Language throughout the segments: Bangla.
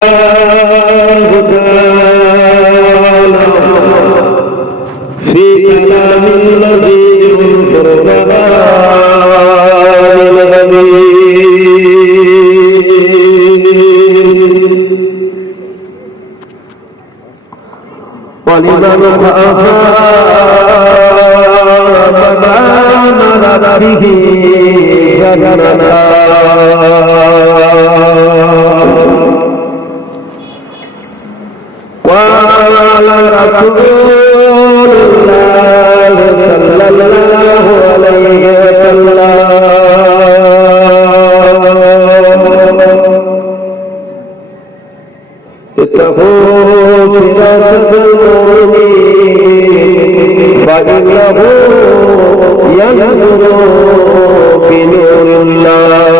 في كلام لذيذ القرآن ولمن خاف مقام ربه جنتان قال رسول الله صلى الله عليه وسلم اتقوا فراسة المؤمنين فإنه ينظر بنور الله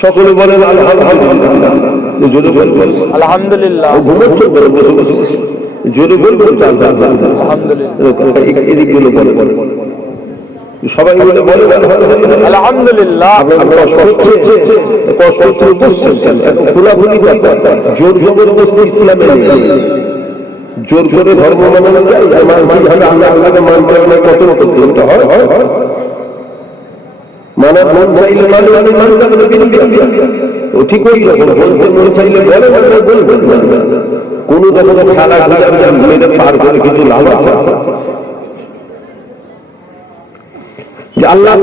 সকলে বলেন আলহামদুলিল্লাহ জোরে বলবেন আলহামদুলিল্লাহ ঘুমোচ্ছ জোরে বলবেন আলহামদুলিল্লাহ এদিক গুলো বলে সবাই বলে বলে আলহামদুলিল্লাহ খোলাখুলি জোর জবরদস্তি ইসলামে জোর করে ধর্ম মানানো যায় আল্লাহকে মানতে হলে কত করতে হয় মানার মন চাইলে মানে মানতে ও ঠিক ওই রকম বলতে মন চাইলে বলে বলবেন কোন রকম খেলা মেরে পার করে কিন্তু লাভ আছে যে আল্লাহ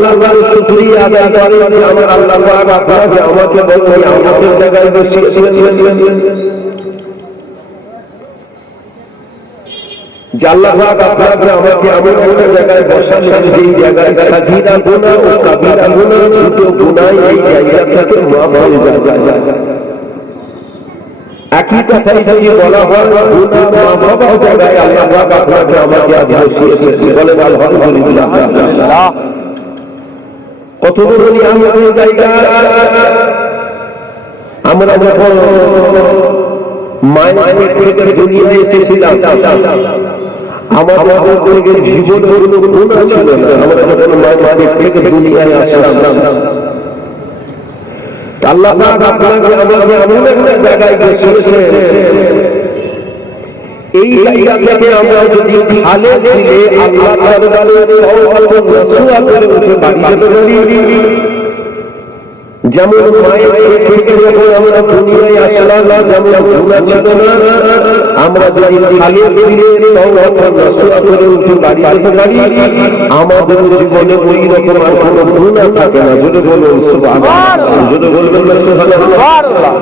শুকরিয়া আদায় করে আমার আল্লাহ পাক আপনাকে আমাকে বলবেন আমাদের জায়গায় বসিয়েছিলেন যে আল্লাহ পাক আপনাকে আমাকে এমন একটা জায়গায় বসালেন যেই জায়গায় সাগীরা গুনাহ ও কাবীরা গুনাহ দুটো গুনাহ এই জায়গা থেকে মাফ হয়ে যায়। একই কথাই যদি বলা হয় গুনাহ মাফ হওয়ার জায়গায় আল্লাহ পাক আপনাকে আমাকে আজ বসিয়েছেন বলেন আলহামদুলিল্লাহ। কত বড় নিয়ামতের জায়গা। আমরা যখন মায়ের পেট থেকে দুনিয়ায় এসেছিলাম আমাদের জীবনের কোনো গুনাহ ছিল না। আমরা যখন মায়ের পেট থেকে দুনিয়ায় আসলাম আল্লাহ পাক আপনাকে আমাকে এমন একটা জায়গায় বসিয়েছেন এই জায়গা থেকে আমরা যদি খালে দিলে আল্লাহ দরবারে তওবাতুন নসুহা করে উঠে বাড়ি যেতে পারি। যেমন মায়ের পেট থেকে যখন আমরা দুনিয়ায় আসলাম যেমন গুনাহ ছিল না আমরা যদি খালে দিলে তওবাতুন নসুহা করে উঠে বাড়ি যেতে পারি আমাদের জীবনে ওই রকম আর কোনো গুনাহ থাকে না। যদি বলুন সুবহানাল্লাহ, যদি বলবেন না সুবহানাল্লাহ।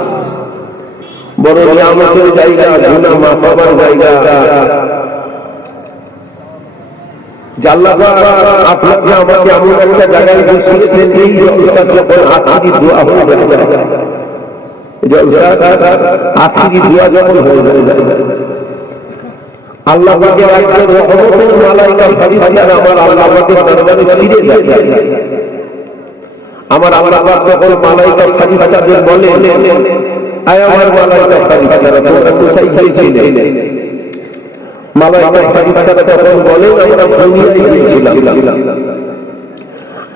বড় নিয়ামতের জায়গা, গুনাহ মাফ হওয়ার জায়গা। আল্লাহ পাক আপনাকে আমাকে এমন একটা জায়গায় বসিয়েছেন এই জলসা যখন আখিরি দোয়া হয়ে যায়, জলসা আখিরি দোয়া যখন হয়ে যায় আল্লাহ পাকের একজন রহমতের মালায়েকা ফেরেশতারা আমার আল্লাহ পাকের দরবারে ফিরে যায়। আমার আল্লাহ পাক তখন মালায়েকা ফেরেশতাদের বলে আয় আমার মালায়েকা ফেরেশতারা তোমরা কোথায় গিয়েছিলে? মালায়েকা ফেরেশতারা তখন বলেন আমরা দুনিয়ায় গিয়েছিলাম।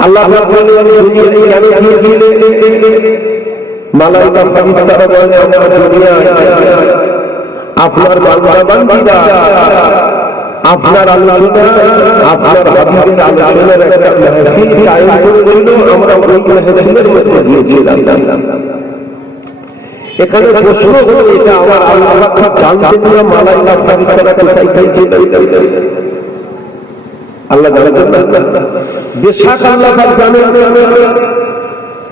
আল্লাহ পাক বলেন দুনিয়ায় কেন গিয়েছিলে? মালায়েকা ফেরেশতারা বলেন আমরা দুনিয়ায় আপনার বান্দা বান্দীরা আপনার আলোচনা আপনার হাবিবের আলোচনার একটা মাহফিল কায়েম করেছিল, আমরা ওই মাহফিলের মধ্যে গিয়েছিলাম। এখানে প্রশ্ন হলো এটা আমার আল্লাহ পাক জানতেন না মালায়েকা ফেরেশতারা কোথায় গিয়েছিল? আল্লাহ জানেন না? বেশক আল্লাহ পাক জানেন,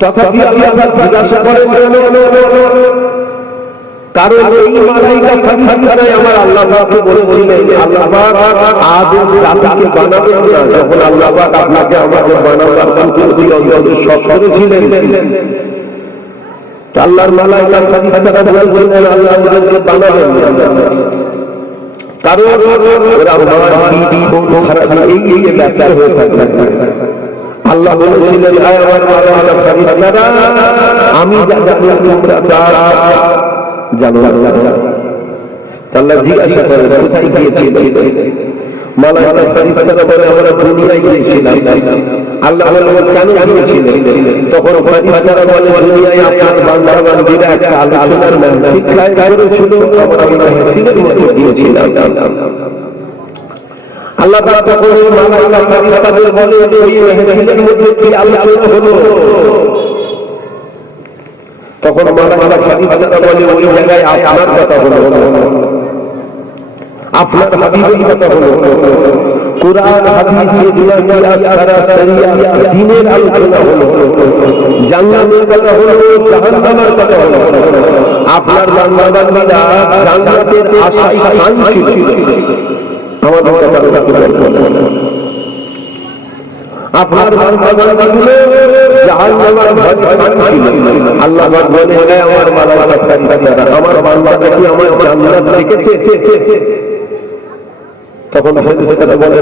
তথাপি আল্লাহ পাক জিজ্ঞাসা করেন কারণ এই মালায়েকা ফেরেশতারাই আমার আল্লাহ পাককে বলেছিলেন আল্লাহ পাক আদম জাতিকে বানাবেন না, যখন আল্লাহ পাক আপনাকে আমাকে বানাবার পদ্ধতি অন্তরে সব করেছিলেন আল্লাহর মালায়েকা ফেরেশতারা বলেছিলেন আল্লাহ আমাদেরকে বানাবেন না, কারণ ওরা আমার বিবি বউ খারাপ এই ব্যস্ত হয়ে থাকবে। আল্লাহ বলেছিলেন আয় আমার মালায়েকা ফেরেশতারা আমি যা জানি তোমরা তা জানো। আল্লাহ জিজ্ঞাসা করেন কোথায় গিয়েছিলে? মালায়েকা ফেরেশতারা বলে আমরা দুনিয়ায় গিয়েছিলাম। আল্লাহ বলে কেন গিয়েছিলেন? তখন ফেরেশতারা বলে দুনিয়ায় আপনার বান্দা বান্দীরা একটা আলোচনার মাহফিল করেছিল, আমরা ওই মাহফিলের মধ্যে গিয়েছিলাম। আল্লাহ তাআলা তখন মালায়েকা ফেরেশতাদের বলে ওই মাহফিলের মধ্যে কি আলোচনা হলো? তখন মালায়েকা ফেরেশতারা বলে ওই জায়গায় আপনার কথা হলো, আপনার হাবিবের কথা হলো, কুরআন হাদিস ইসলাম সারা শরিয়া দ্বীনের আলোচনা হলো, জান্নাতের কথা হলো, জাহান্নামের কথা হলো। আপনার বান্দা বান্দীরা জান্নাতের আশায় কাঁদছিল, আমাদের কথা আপনার বান্দা বান্দীগুলো জাহান্নামের ভয়ে কাঁদছিল। আল্লাহ বলে আমার মালায়েকা ফেরেশতারা আমার বান্দাটা কি আমার জান্নাত দেখেছে? তখন ফেরেশতারা বলে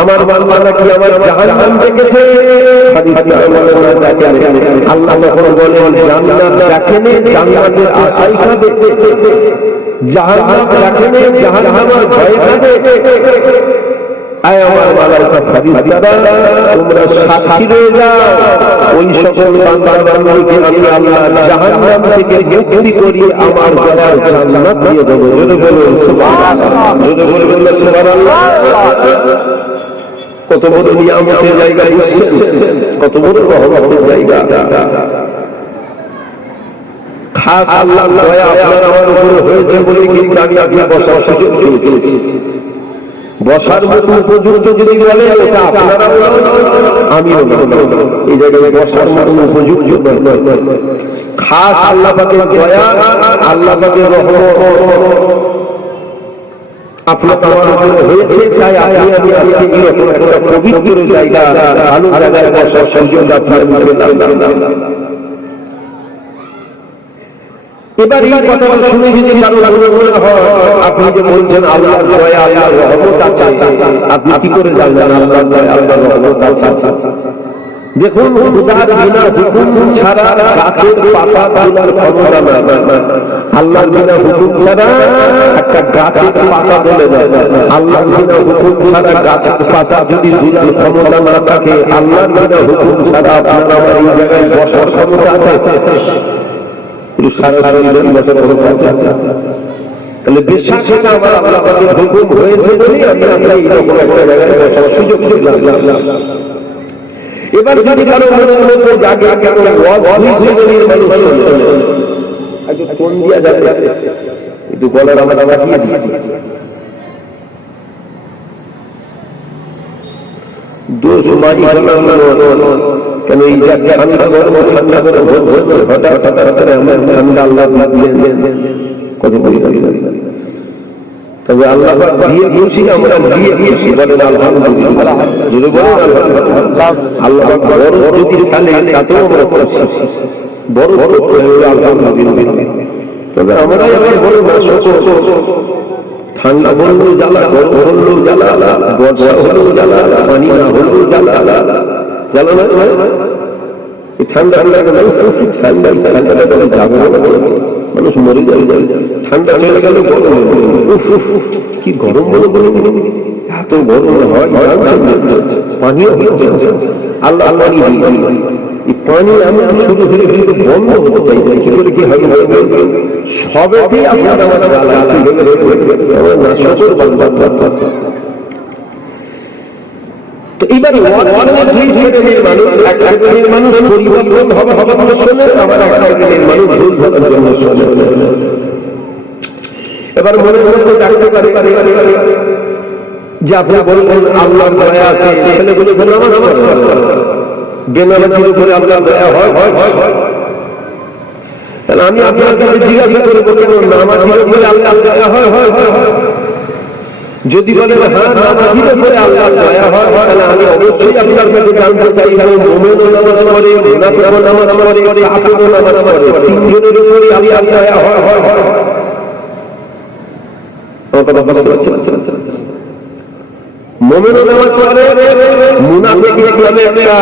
আমার বান্দাটা কি আমার জাহান্নাম দেখেছে? ফেরেশতারা বলে দেখেনি। আল্লাহ তখন বলেন জান্নাত দেখেনি, জান্নাতের আশায় কাঁদে, জাহান্নাম দেখেনি, জাহান্নামের ভয়ে কাঁদে। আয় আমার মালায়েকা ফেরেশতারা তোমরা সাক্ষী রয়ে যাও, ওই সকল বান্দা বান্দীকে আমি আল্লাহ জাহান্নাম থেকে মুক্তি করি আমার দয়ার জান্নাত দিয়ে দেব। জোরে বলুন সুবহানাল্লাহ, জোরে বলুন সুবহানাল্লাহ। কত বড় নিয়ামতের জায়গা, কত বড় রহমতের জায়গা। খাস আল্লাহর দয়া আপনার আমার উপরে হয়েছে বলে কিন্তু আমি আপনার বসার সুযোগ পেয়েছি। বসার মতো উপযুক্ত যদি বলে ওটা আপনারা আমিও এই জায়গায় বসার মতো উপযুক্ত খাস আল্লাহ পাকের দয়া, আল্লাহ পাকের রহমত আপনার আমার উপরে হয়েছে, চাই আপনি আমি আজকে এরকম একটা পবিত্র জায়গা, ভালো জায়গায় বসার সুযোগ আপনার এবার এই কথাটা শুনে যদি কারো মনে হয় আপনি যে বলছেন আল্লাহর দয়া আল্লাহর রহমত আছে, আপনি কি করে জানলেন আল্লাহর দয়া আল্লাহর রহমত আছে? দেখুন খোদার বিনা হুকুম ছাড়া গাছের পাতা তোলার ক্ষমতা নাই। আল্লাহর বিনা হুকুম ছাড়া একটা গাছের পাতা তোলে না। আল্লাহর বিনা হুকুম ছাড়া গাছের পাতা যদি তোলার ক্ষমতা না থাকে, আল্লাহর বিনা হুকুম ছাড়া আপনার আমার এই জায়গায় বসার ক্ষমতা আছে? তাহলে বিশ্বাস থেকে আমার আল্লাহ পাকের হুকুম হয়েছে বলে আমরা এইরকম একটা জায়গায় বসার সুযোগ পেলাম। এবার যদি কারো মনের মধ্যে জাগে ফোন দিয়া যাবে একটু গলার আমার দিয়ে দিয়েছি দোষ মারি কেন এই যে ঠান্ডা গরম ঠান্ডা গরম হঠাৎ হঠাৎ করে আমার ঠান্ডা আল্লাহ লাগছে কত বলি। তবে আল্লাহ দিয়ে খুশি, আমরা দিয়ে খুশি, বলেন আলহামদুলিল্লাহ। যদি বলেন আলহামদুলিল্লাহ, আল্লাহ বড় যদি ফেলে তাতেও আমরা খুশি, বড় বড় আলহামদুলিল্লাহ। তবে আমরাই আবার বড় না, ঠান্ডা হলেও জ্বালা, গরম হলেও জ্বালা, বর্ষা হলেও জ্বালা, পানি না হলেও জ্বালা জ্বালা না। ঠান্ডা ঠান্ডা মানুষ মরে যাবে, ঠান্ডা চলে গেলে গরম কি গরম বলে বলে এত গরম হয়, পানিও আল্লাহ আল্লাহ এই পানি আমি শুরু হলে কিন্তু বন্ধ হতে চাই, কি করে কি হবে সবেতেই আপনার আমার তো এইবার দুই শ্রেণীর মানুষ, এক শ্রেণীর মানুষ পরিবর্তন হবে হবে শোনে, আবার এক শ্রেণীর মানুষ ভুল ধরার জন্য শোনে। এবার মনে মনে ডাকতে পারে যে আপনি বলবেন আল্লাহর দয়া আছে, ছেলেগুলো নামাজ পড়ে, বেনামাজির উপরে আল্লাহর দয়া হয়। তাহলে আমি আপনার কাছে জিজ্ঞাসা করবো কেন নামাজির উপরে আল্লাহর দয়া হয়? যদি বলেন হ্যাঁ নামাজির উপরে আল্লাহর দয়া হয়, তাহলে আমি অবশ্যই আপনার কাছে জানতে চাই মুমিনও নামাজ পড়ে, মুনাফিকও নামাজ পড়ে, কাফিরও নামাজ পড়ে, তিনজনের উপরে আল্লাহর দয়া হয়। মুমিনও নামাজ পড়ে, মুনাফিক ইসলামে একটা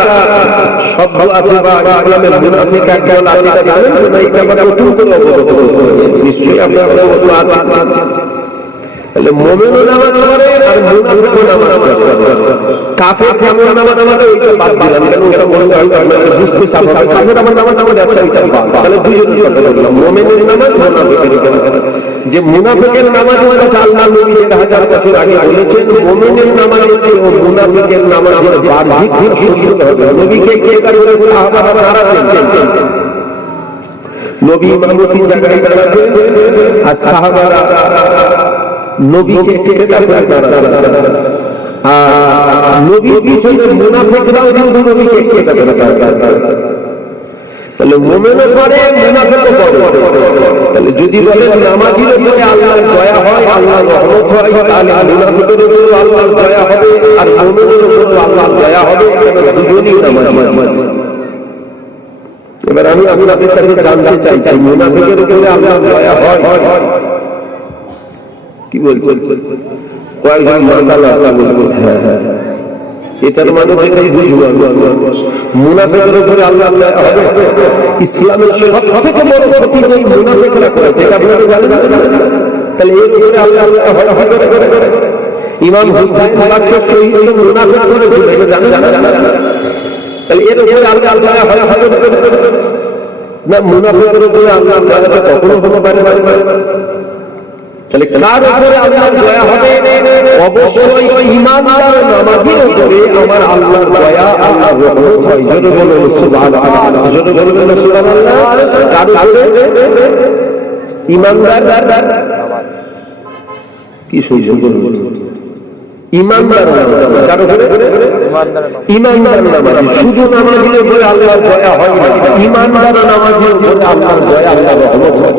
শব্দ আছে বা ইসলামের মুনাফিক এক দল আছে, এটা জানেন না? এটা আমরা নতুন করে অবগত নিশ্চয়ই আপনারা অবগত আছেন। তাহলে মুমিনও নামাজ পড়ে আর মুনাফিকও নামাজ পড়ে। কাফের কেমন নামাজ পড়ে ওইটা বাদ দিলাম, কেন ওটা বলতে হয় আপনাদের বুঝতে চাপ হবে। কাফের নামাজ যাচ্ছে ওইটা বাদ। তাহলে দুইজনের কথা বললাম, মুমিনের নামাজ, মুনাফিকের নামাজ। যে মুনাফিকের নামাজের কথা আল্লাহ নবী 1000 বছর আগে বলেছেন, মুমিনের নামাজের চেয়ে মুনাফিকের নামাজের বার্ষিক সুযোগ হবে। নবীকে কে করে সাহাবারা হারাতেন, নবী ইমামতি জায়গায় দাঁড়াতেন আর সাহাবারা নবীকে টেকে দাঁড়াতেন। আর নবীর পিছনে মুনাফিকরাও কিন্তু নবীকে টেকে দাঁড়াতেন। তাহলে মুমিনও করে, মুনাফিকও করে। তাহলে যদি বলেন নামাজীর উপরে আল্লাহর দয়া হয়, আল্লাহর রহমত হয়, তাহলে মুনাফিকের উপরে আল্লাহর দয়া হবে আর মুমিনের উপরে আল্লাহর দয়া হবে। দুজনই নামাজি। এবার আমি আপনাদের কাছে জানতে চাই, মুনাফিকের উপরে আল্লাহর দয়া হয় কি বলছেন? কয়েকজন মাতাল বলছেন হ্যাঁ হ্যাঁ, এটার মানে বুঝবো মুনাফিকের উপরে আল্লাহ হবে। ইসলামের সবথেকে বড় ক্ষতি মুনাফিকরা করেছে, এটা আপনারা জানেন। তাহলে এর উপরে আল্লাহ করে ইমাম হুসাইন সালাতকে শহীদ হলো মুনাফিক করেছিল, এটা জানেন? তাহলে এর উপরে আল্লাহ না, মুনাফিকের উপরে আল্লাহ কখনো হতে পারে। তাহলে কার উপরে আল্লাহর দয়া হবে? অবশ্যই ঈমানদার নামাজীর উপরে আমার আল্লাহর দয়া, আল্লাহর রহমত হয়। জোরে বলুন সুবহানাল্লাহ, জোরে বলুন সুবহানাল্লাহ। কার উপরে? ঈমানদার। কি সুযোগ বলুন, ঈমানদার নামাজ। কার উপরে? ঈমানদার নামাজি। শুধু নামাজীর উপরে আল্লাহর দয়া হয় না, ঈমানদার নামাজীর উপরে আল্লাহর দয়া, আল্লাহর রহমত হয়।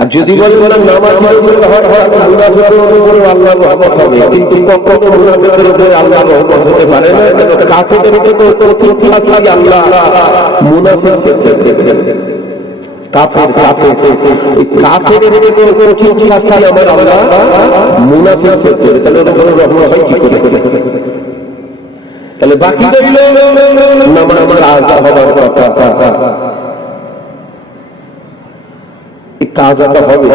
আর যদি বলেন নামাজের উপরে হয়, মুনাফিকের উপরে আল্লাহর রহমত হবে, কিন্তু কখনো মুনাফিকের উপরে আল্লাহর রহমত হতে পারে না। কাফেরের থেকে কঠিন শাস্তি আল্লাহ মুনাফিকদের দেন। কাফেরের থেকে কঠিন শাস্তি আমার আল্লাহ মুনাফিকদের দেন। তাহলে ওর উপরে রহমত হয় কি করে? তাহলে বাকি রইল নামাজ কাজা হবার কথা। কাজাটা হবে,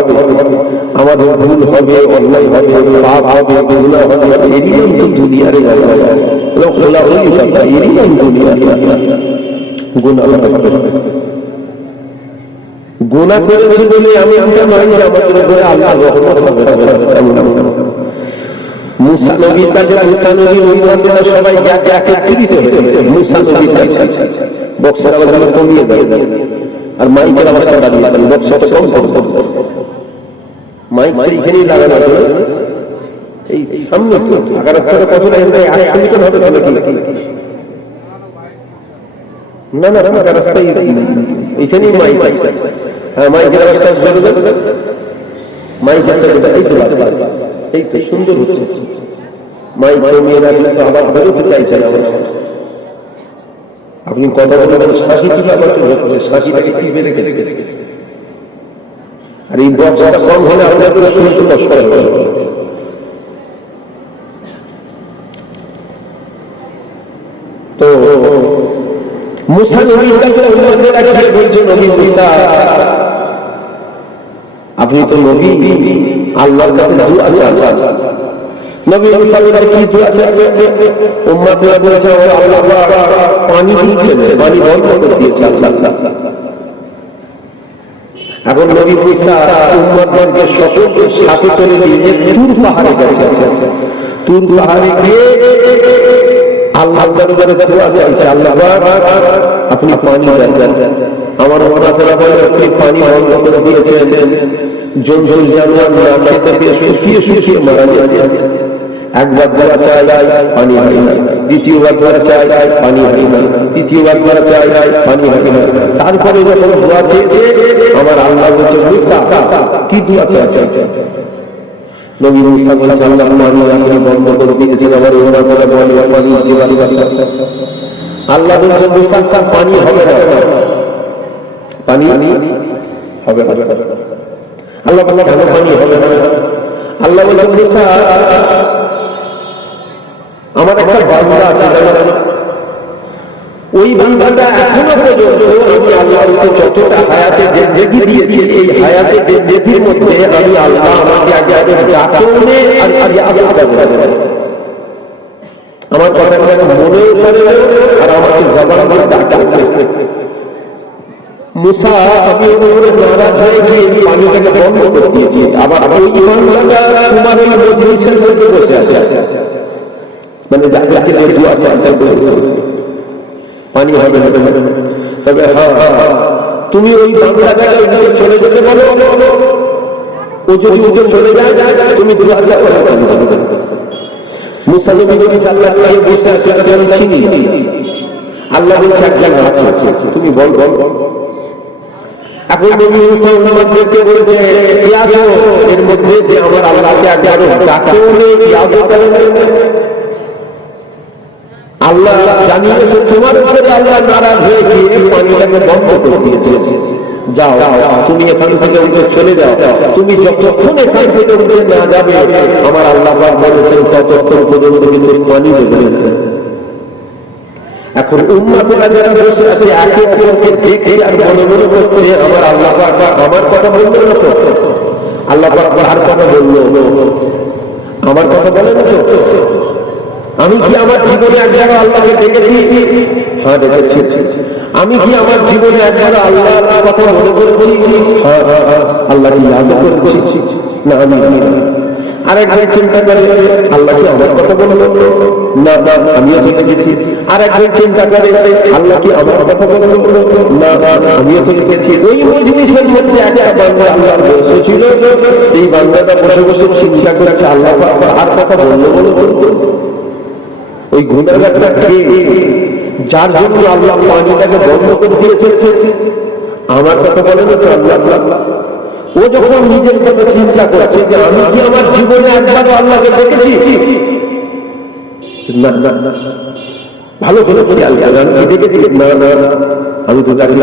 আমাদের ভুল হবে, অন্যায় হবে, পাপ হবে, গুনাহ হবে, এরই নাম তো দুনিয়ার খোলা হলি কথা, এরই নাম দুনিয়ার গুনাহ হবে। গুনাহ করেছি বলে আমি আমরা নয়, আমাদের উপরে আল্লাহর রহমত হবে। মুসা নবীর কাছে, মুসা নবী উম্মতেরা সবাই একত্রিত হয়েছে মুসা নবীর কাছে। বক্সের আলোচনা কমিয়ে দেয় আর মাইকের আওয়াজটা বাড়িয়ে দেন, বক্সটা কম করতে। মাইক এইখানেই লাগানো আছে, এই সামনে তো আগা রাস্তাটা কতটা 100 মিটার হবে নাকি? না না, আগা রাস্তায় এইখানেই মাইক আছে। হ্যাঁ, মাইকের আওয়াজটা জোরে দেন, মাইকের এই তো এই তো সুন্দর হচ্ছে। মাইক কমিয়ে রাখলে তো আবার বেরোতে চাইছে না। আপনি কথা বলেন শাসি কি ব্যাপার হচ্ছে, শাসিটাকে কি বেড়ে গেছে। আর এই বক্সটা কম হলে আপনাদের শুনতে কষ্ট হবে। তো মুসা নবীর কাছে বলছে, নবী মুসা আপনি তো নবী, আল্লাহর কাছে দুআ চাচ্ছেন। নবী মুসা কি দুআ চাচ্ছেন? উম্মতরা বলেছে আল্লাহ পানি দিচ্ছেন, পানি বন্ধ করে দিয়েছে আল্লাহ। এখন নবী মুসা উম্মতদেরকে সকলকে সাথে করে দিয়ে তুর পাহাড়ে গেছে। তুর পাহাড়ে গিয়ে আল্লাহর দরবারে দোয়া চাইছে, আল্লাহ আপনি পানি দেন। আমার উম্মতরা বলে আপনি পানি বন্ধ করে দিয়েছেন, জঞ্জল জানোয়ার না খেতে শুকিয়ে শুকিয়ে মারা যাচ্ছে। একবার দোয়া চাই, পানি হয় না। দ্বিতীয়বার দোয়া চাই, পানি হয় না। তৃতীয়বার দোয়া চাই, পানি হয় না। তারপরে যখন দোয়া চেয়েছে, আমার আল্লাহ বলছে মুসা কি দোয়া চাই? নবী মুসা বলছে আল্লাহ পানি আপনি বন্ধ করে দিয়েছেন, আমার ওরা করে বলে পানি দিতে পারি। আল্লাহ বলছে মুসা পানি হবে না, পানি হবে না। আল্লাহ বলল কেন পানি হবে না? আল্লাহ বলছে মুসা আমার একটা বান্দা আছে, ওই বান্দাটা এখনো পর্যন্ত আমি আল্লাহর যতটা হায়াতে জিন্দেগি দিয়েছি এই হায়াতে জিন্দেগির মধ্যে আমি আল্লাহ আমাকে আগে ডাকনে আর আমার কথাটা মনে করে আর আমাকে জবান দিয়ে ডাকতে মুসা আমি ওরে নারাজ হয়ে গিয়ে পানিটাকে বন্ধ করে দিয়েছি আবার ওই ইমানদারটা তোমার ওই মজলিসের মধ্যে বসে আছে মানে যাকে দোয়া চাইছে পানি হবে তবে তুমি ওই বাংলাটাকে ওইদিকে চলে যেতে বলো ও যদি উঠে চলে যায় তুমি দোয়া চাও মুসা নবী বলেছে আল্লাহ বসে আছে আমি চিনি আল্লাহ বলছে এক জায়গা আছে তুমি বল এখন নবী মুসা উম্মতকে বলেছে এর মধ্যে যে আমার আল্লাহকে আগে আরো ডাকেও নেই ইয়াদও করে আল্লাহ জানিয়েছে তোমার উপরে আল্লাহ নারাজ হয়ে গিয়ে পানিটাকে বন্ধ করে দিয়েছে যাও তুমি এখান থেকে উঠে চলে যাও তুমি যতক্ষণ এখান থেকে উঠে না যাবে আমার আল্লাহ বলেছেন ততক্ষণ পর্যন্ত কিন্তু পানি দেবে। এখন উম্মতেরা যারা বসে আছে একে অপরকে দেখে আর মনে মনে করছে আমার আল্লাহ আমার কথা বললো না তো আল্লাহ আর কথা বললো আমার কথা বলে না তো আমি কি আমার জীবনে একবার আল্লাহকে দেখেছি হ্যাঁ দেখেছি আমি কি আমার জীবনে একবার আল্লাহর কথা মনে করেছি হ্যাঁ আল্লাহকে ইয়াদ করেছি না আমি আরেকবার চিন্তা করে আল্লাহ কি আমার কথা বললো না আমিও দেখেছি আরেকবার চিন্তা করে আল্লাহ কি আমার কথা বললো না আমিও দেখেছি ওই মজলিসের মধ্যে একটা বান্দা আল্লাহর বসেছিল এই বান্দাটা বসে বসে চিন্তা করেছে আল্লাহ আর কথা বললো বলতো ওই গুনাহগারটা কে যার জন্য আল্লাহ পানিটাকে বন্ধ করে দিয়েছে আমার কথা বলে না তো আল্লাহ ও যখন নিজের কথা চিন্তা করছে যে আমি কি আমার জীবনে একবার আল্লাহকে দেখেছি না ভালো করে খেয়াল করেন আমি দেখেছি না আমি তো জানি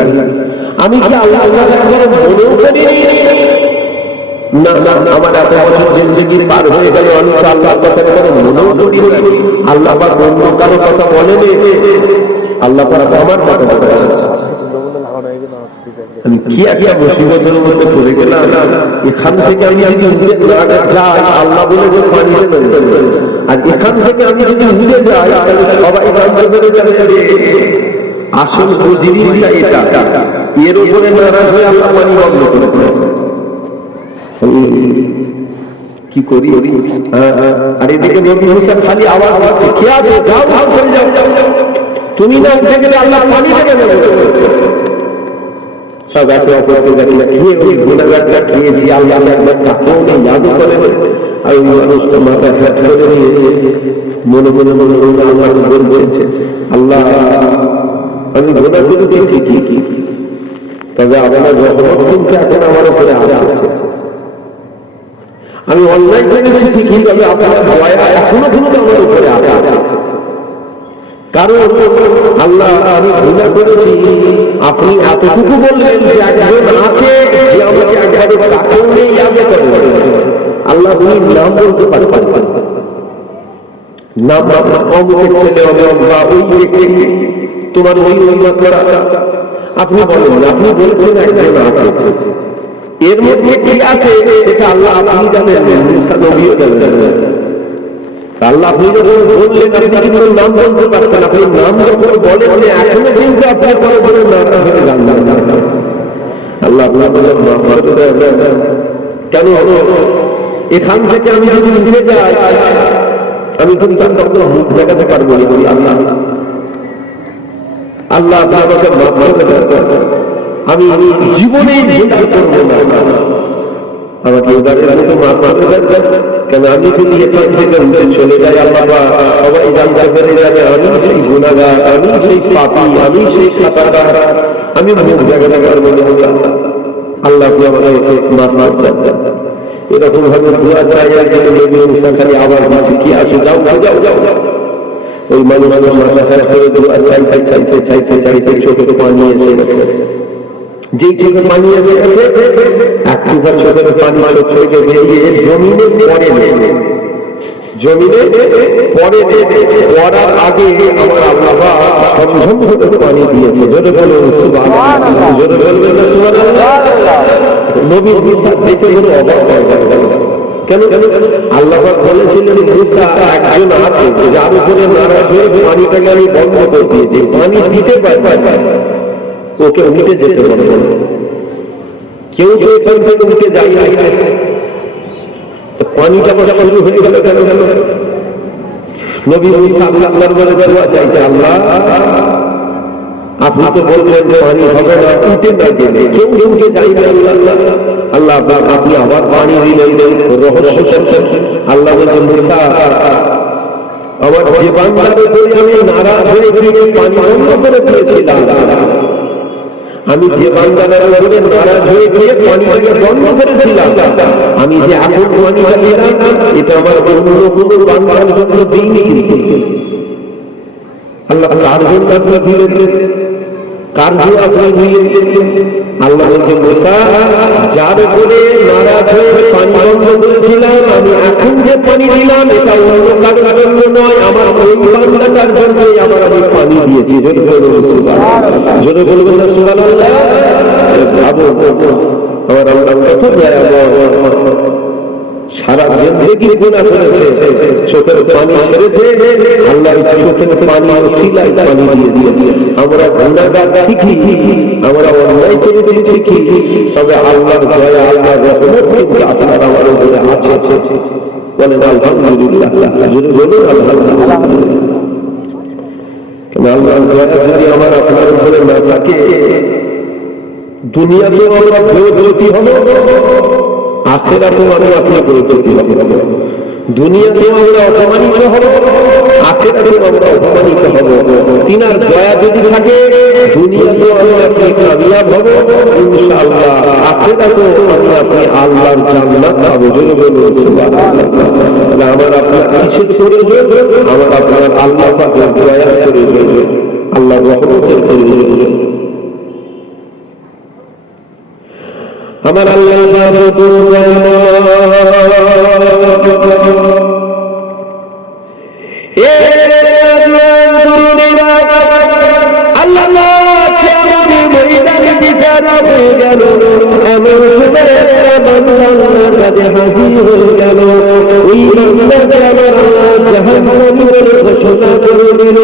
আমি কি আল্লাহ একবার মনেও করি না আমার এত বছর জিন্দেগির পার হয়ে গেল আমি তো আল্লাহর কথা মনেও করি আল্লাহ আবার অন্য কারো কথা বলেনি আল্লাহ আমার কথা বলেছে আমি কি একটা মুসিবতের মধ্যে পড়ে গেলাম এখান থেকে আমি যদি যাই আল্লাহ বলে যে পানি আর এখান থেকে আমি যদি উঠে যাই তাহলে সবাই জানতে পেরে যাবে আসল জিনিসটা এটা এর উপরে নারাজ হয়ে আল্লাহ পানি বন্ধ করেছে কি করি আর এদিকে নবী মুসা খালি আওয়াজ হচ্ছে কে আছে যাও চলে যাও তুমি না উঠে গেলে আল্লাহ পানি থেকে দেবে সব একে অপরকে দেখলে খেয়ে ওই গুণাগারটা খেয়েছি আল্লাহ একবার তাকেও নেই ইয়াদও করে আর ওই মানুষটা মাথা ফ্যাট করে নিয়ে মনে আল্লাহ বলছে আল্লাহ আমি গুণা করেছি ঠিকই তবে আপনার রহমত কিন্তু এখন আমার উপরে আছে আমি অন্যায় করেছি ঠিকই তবে আপনার দয়া এখনো কিন্তু আমার উপরে আছে কারণ আল্লাহ আমি গুনাহ করেছি আপনি এতটুকু বললেন যে একজন আছে যে আমাকে একবারে তাকেও নেই ইয়াদ করে আল্লাহ তুমি নাম বলতে পারবেন নাম অমুকের ছেলে অমুক বা ওই ব্যক্তি তোমার ওই উম্মত করা আপনি বলেন আপনি বলছেন একজন আছে এর মধ্যে কি আছে এটা আল্লাহ আপনি জানেন মুসা নবীও জানেন আল্লাহ আপনি যখন বললেন আপনি কিন্তু নাম বলতে পারতেন আপনি নাম যখন বলেন এখনো কিন্তু আপনি পরে বলে নাম আল্লাহ আল্লাহ বলেন কেন এখান থেকে আমি যদি উঠে যাই আমি কিন্তু তখন মুখ দেখাতে পারবো আল্লাহ আল্লাহ আমাকে মাফ করে আমি জীবনে যেটা করবো না আমাকে এবারের মতো মাফ করে দেন কেন আমি যদি এখান থেকে উঠে চলে যাই আল্লাহ সবাই জানতে পেরে যাবে আমি সেই গুনাহগার আমি সেই পাপী আমি সেই খাতাকার আমি মুখ দেখাতে পারবো না আল্লাহ আমাকে মাফ দেন এরকম ভাবে দোয়া চাই খালি আবার মাঝে কি আসে যাও ওই মানুষ মাথা খারাপ করে দোয়া চাইতে চোখে পানি এসে গেছে যেই চোখে পানি এসে গেছে একটু চোখের পানি চোখে বেরিয়ে জমিনে পড়ে জমিনে পরে পড়ার আগে আমার আল্লাহ ঝমঝম করে পানি দিয়েছে। জোরে বলুন সুবহানাল্লাহ, জোরে বলবেন না সুবহানাল্লাহ। নবীর বিশ্বাস দেখে বড় অবাক হয়ে গেল। কেন? আল্লাহ বলেছিলেন মুসা একজন আছে যার উপরে নারাজ হয়ে পানিটাকে আমি বন্ধ করে দিয়েছি, পানি দিতে পারবে ওকে উঠে যেতে পারবে। কেউ তো এখান থেকে উঠে যায় না, পানিটা যখন শুরু হয়ে গেল কেন? নবী মুসা আল্লাহর বলে দোয়া চাইছে, আল্লাহ আপনি তো বললেন পানি হবে না, উঠে না গেলে কেউ উঠে যাই না। আল্লাহ আপনি আবার পানি দিলেন, রহস্য। আল্লাহ বলছেন মুসা আমার যে বান্দার উপরে আমি নারাজ হয়ে পানি বন্ধ করে দিয়েছিলাম, আমি যে বান্দার উপরে নারাজ হয়ে গিয়ে পানিটাকে বন্ধ করেছিলাম, আমি যে এখন পানিটা দিলাম এটা আমার অন্য কোনো বান্দার জন্য দিইনি। কিন্তু আল্লাহ কার জন্য আপনি দিলেন, কার জন্য আপনি দিলেন? আল্লাহ বলছেন মুসা যার উপরে নারাজ হয়ে পানি বন্ধ করেছিলাম, আমি এখন যে পানি দিলাম এটা অন্য কারোর জন্য নয়, আমার ওই বান্দাটার জন্যই আমি পানি দিয়েছি। জোরে বলবেন সুবহানাল্লাহ, জোরে বলবেন না সুবহানাল্লাহ। ভাবো আমার আল্লাহ কত দয়াময়, সারা জিন্দেগি গুনাহ করেছে, চোখের পানি ছেড়েছে, আল্লাহর চোখের পানি ওসিলায় পানি দিয়েছে। আমরা গুনাহগার ঠিকই, আমরা অন্যায় করেছি ঠিকই, তবে আল্লাহর দয়া আল্লাহর রহমত কিন্তু আপনার আমার উপরে আছে। বলেন আলহামদুলিল্লাহ, যদি বলুন আলহামদুলিল্লাহ। কেন আল্লাহর দয়া যদি আমার আপনার উপরে না থাকে, দুনিয়াতেও আমরা ভয়ভীতি হব, আখিরাতেও আমি আপনি পরিচিতি হব। দুনিয়াতেও আমরা অপমানিত হব, আখিরাতেও আমরা অপমানিত হব। তিনার দয়া যদি থাকে দুনিয়াতেও আমি আপনি কামিয়াব হব ইনশাআল্লাহ, আখিরাতেও আমি আপনি আল্লাহর জান্নাত পাবো। জোরে বলুন সুবহানাল্লাহ। তাহলে আমার আপনার কিসের প্রয়োজন? আমার আপনার আল্লাহ পাকের দয়ার প্রয়োজন, আল্লাহর রহমতের প্রয়োজন। আমার আল্লাহ ঘোষণা করে দিল,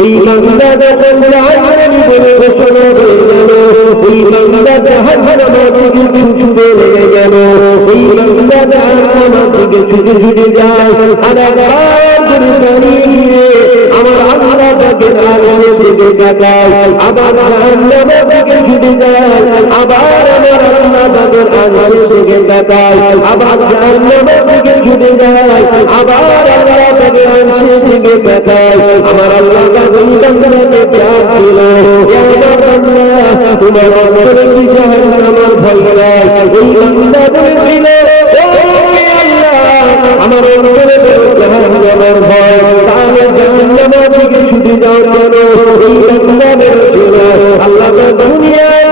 ওই বান্দা ঘোষণা হয়ে গেল, ওই বান্দা জাহান্নামের দিকে ছুটে লেগে গেল, ওই বান্দা জাহান্নামের দিকে ছুটে যায়। আর আমার আল্লাহ তাকে আরশের দিকে তাকায়, আবার জাহান্নামের দিকে ছুটে যায়, আবার আমার আল্লাহ তাকে আরশের দিকে তাকায়, আবার জাহান্নামের দিকে ছুটে যায়, আবার আল্লাহ তাকে আরশের দিকে তাকায়। আমার আল্লাহ তাকে বান্দাকে ডাক দিল, ইয়া বান্দা তোমার অন্তরে কি জাহান্নামের ভয় নাই? ওই বান্দা বলেছিল, আমার অন্তরে জাহান্নামের ভয়, তাহলে জাহান্নামের দিকে ছুটে যাওয়ার জন্য ওই বান্দা বলেছিল, আল্লাহ দুনিয়ায়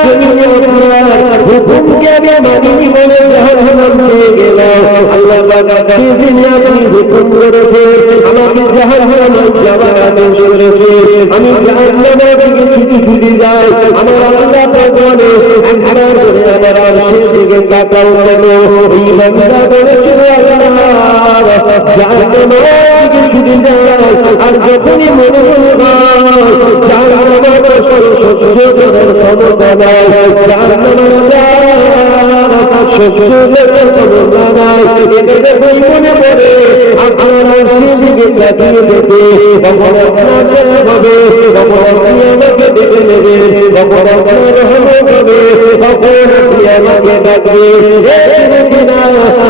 হুকুমকে আমি মানি বলে জাহান্নাম দিয়ে গেল। আল্লাহ সেদিন আপনি হুকুম করেছে, আমাকে জাহান্নামে যাওয়ার আদেশ করেছে, আমি জাহান্নামের দিকে ছুটে যাই। আমার আল্লাহ বলে একবার করে আমার আরশের দিকে তাকাও কেন? ওই বান্দা বলেছিল, জাহান্নামের দিকে ছুটে যায়, আর যখনই মনে হয় জাহান্নামের সহ্য করার ক্ষমতা নাই, জাহান্নামের সহ্য করার ক্ষমতা নাই, এটা মনে পড়ে আপনার আরশের দিকে তাকিয়ে দেখে তখন আপনার হবে, তখন আপনি আমাকে দেখে নেবেন, তখন আপনার রহমত হবে, তখন আপনি আমাকে ডাকবেন।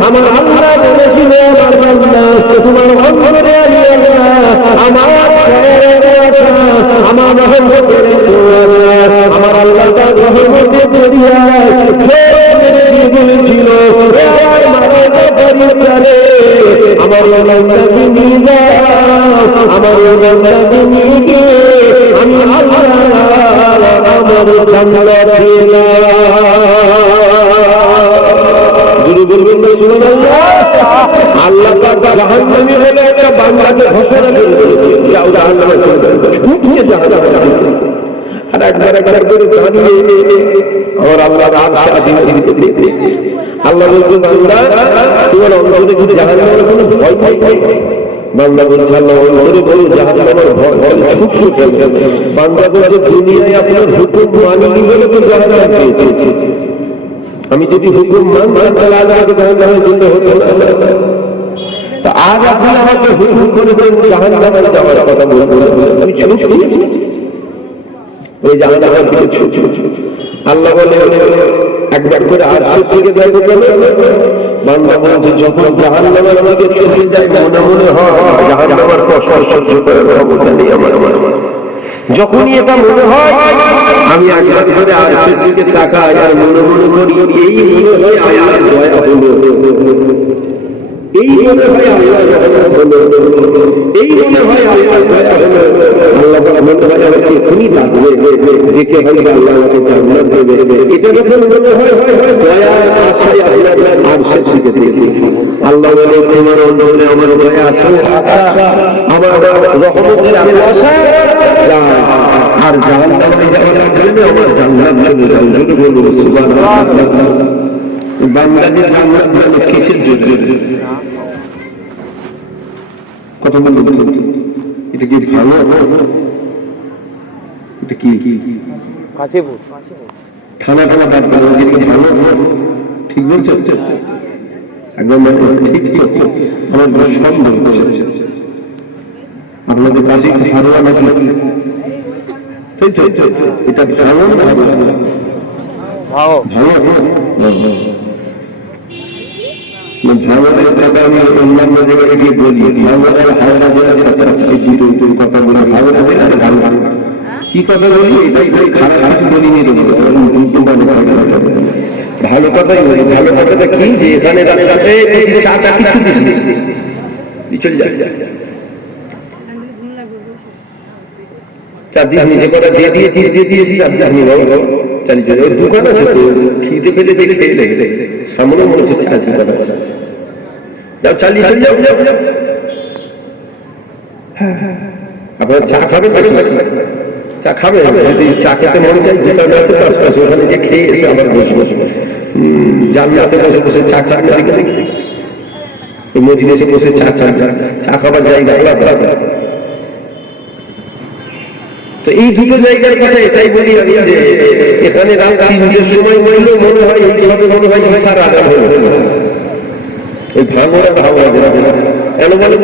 আমার আল্লাহ বলেছিল, আমার বান্দা তোমার অন্তরে আমি আমার আমার রহমতের আমার আল্লাহ তার রহমতে দরিয়ায় বলেছিল, আমার বান্দাকে নিয়ে যাও, আমার বান্দাকে নিয়ে গিয়ে আমি আল্লাহ আমার জান্নাত দিলাম। আল্লাহ পাক জাহান্নামী হলে করে দাঁড়িয়ে আমার আল্লাহর আরশে আজিম করতে। আল্লাহ বলছেন বান্দা তোমার অন্তরে কি জাহান্নামের কোনো ভয় পাই? বান্দা বলছে আল্লাহ অন্তরে বলো জাহান্নামের ভয় সূক্ষ্ম কেন? বান্দা বলছে দুনিয়ায় আপনার হুকুম মানিনি বলে তো জাহান্নাম পেয়েছে। আমি যদি হুকুম মানতাম তাহলে আজ আমাকে জাহান্নামে যেতে হতো না। তা আজ আপনি আমাকে হুকুম করে দেন জাহান্নামে যাওয়ার কথা বলছেন, আমি ছুটছি ওই জাহান্নামের দিকে ছুটছি। আল্লাহ বলে একবার করে আরশ থেকে দেখো কেন? বান্দা বলছে যখন জাহান্নামের দিকে চলে যায় মনে মনে হয় জাহান্নামের কষ্ট সহ্য করার ক্ষমতা নেই আমার। যখনই এটা মনে হয় আমি একবার করে আরশের দিকে তাকাই আর মনে মনে করি এই মনে হয় আল্লাহর দয়া হলো, এই মনে হয় আল্লাহর রহমত হলো, এই মনে হয় আল্লাহর দয়া হলো। আল্লাহ মনে হয় আমাকে এখনই ডাকবে, দেখে হয়তো আল্লাহ আমাকে জান্নাত দেবে। এটা যখন মনে হয় দয়া আশায় আল্লাহ আরশের দিকে দেখি। আল্লাহ বলে তোমার অন্তরে আমার দয়া আছে, আমার রহমতের আশা যায় আর জাহান্নামে যাওয়ার জন্য আমার জান্নাত চলে যাও। যদি বলবো সুবহানাল্লাহ। বাংলাদেশ জান্নাত যাবে কিসের জন্য? কত বলবো এটা কি ভালো? এটা কি কাশীপুর থানা থানা বাদ ভালো ঠিক বলছো? একদম ঠিক আমার সব বলছে আপনাদের কাছে ভালো নাকি? এটা ভালো ভালো ভাঙনের কথা আমি অন্যান্য জায়গায় গিয়ে বলি। ভাঙনের হাওড়া জেলার কথা এই দুটো কথা বলি। হাওড়া জেলার ভালো কি কথা বলি? এটাই খারাপ কিছু বলিনি। ভালো কথাই বলি। ভালো কথাটা কি যে এখানে রাস্তাতে চাটা কিছু দিস চলে যায় চার দিস নিচে কথা দিয়ে দিয়েছি চার দিস নি চালিয়ে চলে দোকান আছে তো খিদে পেলে দেখে খেয়ে লেগে সামনে মনে হচ্ছে চার্জ করা আছে, যাও চালিয়ে চলে যাও। আপনার চা খাবে চা খাবে যদি চা খেতে মন চাই দোকান আছে আশপাশে ওখানে যে খেয়ে এসে আবার বসে জানলাতে বসে বসে চা দেখে মজলিসে বসে চা খাবার জায়গা আলাদা। তো এই দুটো জায়গার কথা এটাই বলি আমি যে এখানে রাত 3টার সময় বললেও মনে হয় এইভাবে মনে হয় ঈশার আদান হলো ওই ভাঙরা ভাঙা কেন বলে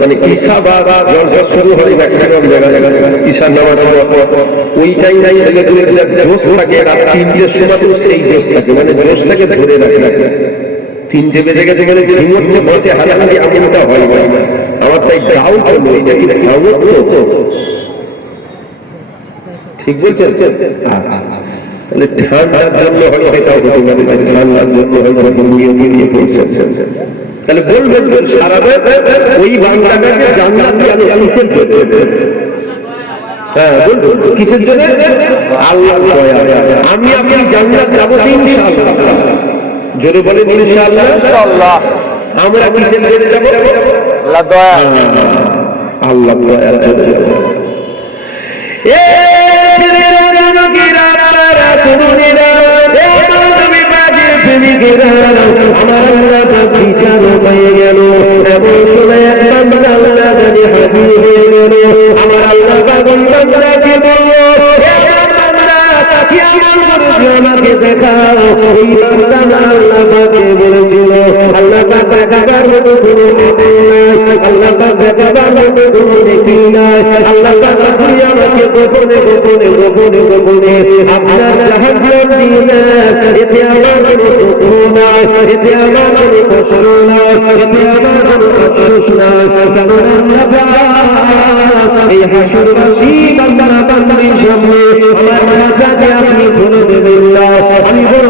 মানে ঈশা বা জলসা শুরু হয় ম্যাক্সিমাম জায়গায় ঈশার নামাজ ওইটাই নাই ছেলেগুলোর জোশ থাকে রাত 3টার সময় সেই জোশ থাকে মানে জোশটাকে ধরে রাখে। 3টে বেজে গেছে মানে ঘুমোচ্ছে বসে হারাহারি এমনটা হয় না। আমার তাই ডাউট হলো এটা কি ভাঙো তো ঠিক বলছেন? তাহলে ঠান্ডার জন্য হয়তো ঠান্ডার জন্য হয়তো নিয়ে পড়ছে। তাহলে বলবেন সারা ওই বাংলাটাকে জান্নাত কিসের জন্য? হ্যাঁ বলবেন কিসের জন্য? আল্লাহ আমি আপনি জান্নাত যাবো ইনশাআল্লাহ। জোরে বলেন ইনশাআল্লাহ। আমরা কিসের জন্য যাবো? আল্লাহ দয়া। আল্লাহ দয়া। আমার বিচার হয়ে গেল এমন সময় আমার আল্লাহ বাগনকে বলল আমাকে দেখাও। ওই আল্লাহকে বলেছিল আল্লাহ দেখাবার মতো কোনো আল্লাহ দেখাবার মতো কোনো দেখি নাই। আল্লাহ আমাকে গোপনে গোপনে গোপনে গোপনে আপনার জাহান্নাম দিলেন। এতে আমার কোনো দুঃখ নাই, এতে আমার কোনো কষ্ট নাই, এতে আমার কোনো আফসোস নাই। কারণ এই হাসরবাসী বান্দারা বান্দারির সামনে আমার মাথাকে আপনি খুলে দেবেন না। আমি বড়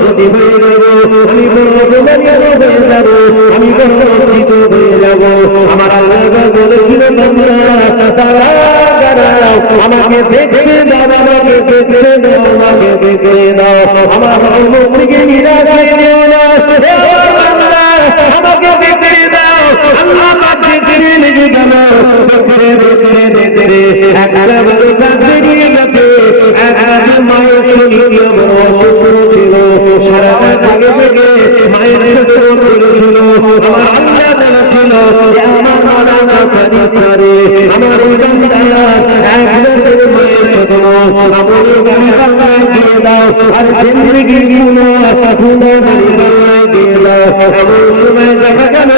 প্রতি হয়ে যাব, আমি বড় বেমানিয়া হয়ে যাব, আমি বড় অর্জিত হয়ে যাব। আমার আল্লাহ বলেছিল আমাকে দেখে দাও, আমাকে দেখে দাও, আমাকে দেখে দাও। আমার থেকে নিরাশ হয়ে যেও না, আমাকে দেখে দাও। আল্লাহ দেখে লেগে গেল দেখে একটা বড় কাজ বেরিয়ে গেছে। মায়ের শরীরে অসুস্থ ছিল, সারা থেকে মায়ের শরীর করেছিল। আমার আল্লাহ বলেছিল, আমার মালানা ফেরেশতারে আমার ওই বান্দারা একবার মায়ের শরীর আমার বান্দায় দিয়ে দাও, আর জিন্দেগি গুনাহ দিয়ে দাও। এমন সময় দেখা গেল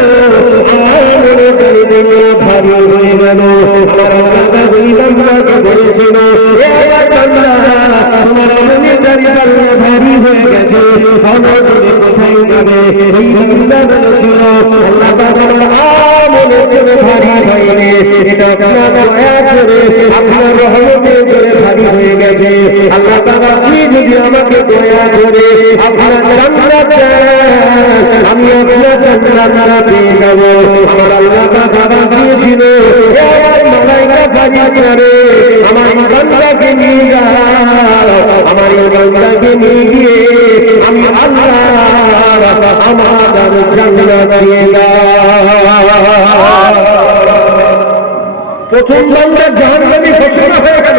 ভারী হয়ে গেল। আমার আল্লাহ ওই বান্দাকে বলেছিল, তোমার ভারী হয়ে গেছে, আমার কোথায় যাবে? এই বান্দা বলেছিল, আল্লাহ ভারী হয়নি, এটা আপনার দয়া করে আপনার রহমতের করে ভারী হয়ে গেছে। আল্লাহ তাআলা যদি আমাকে দয়া করে আপনার জান্নাত দেন, আমি আপনার জান্নাত পেয়ে যাব। আমার আল্লাহ তাআলা দিয়েছিল, আমার মালায়েকা ফেরেশতারে আমার বান্দাকে নিয়ে যাও, আমার বান্দাকে নিয়ে গিয়ে আমি আল্লাহ আমার জান্নাত দিয়ে দাও। প্রথম বান্দা জাহান্নামী ঘোষণা হয়ে গেল,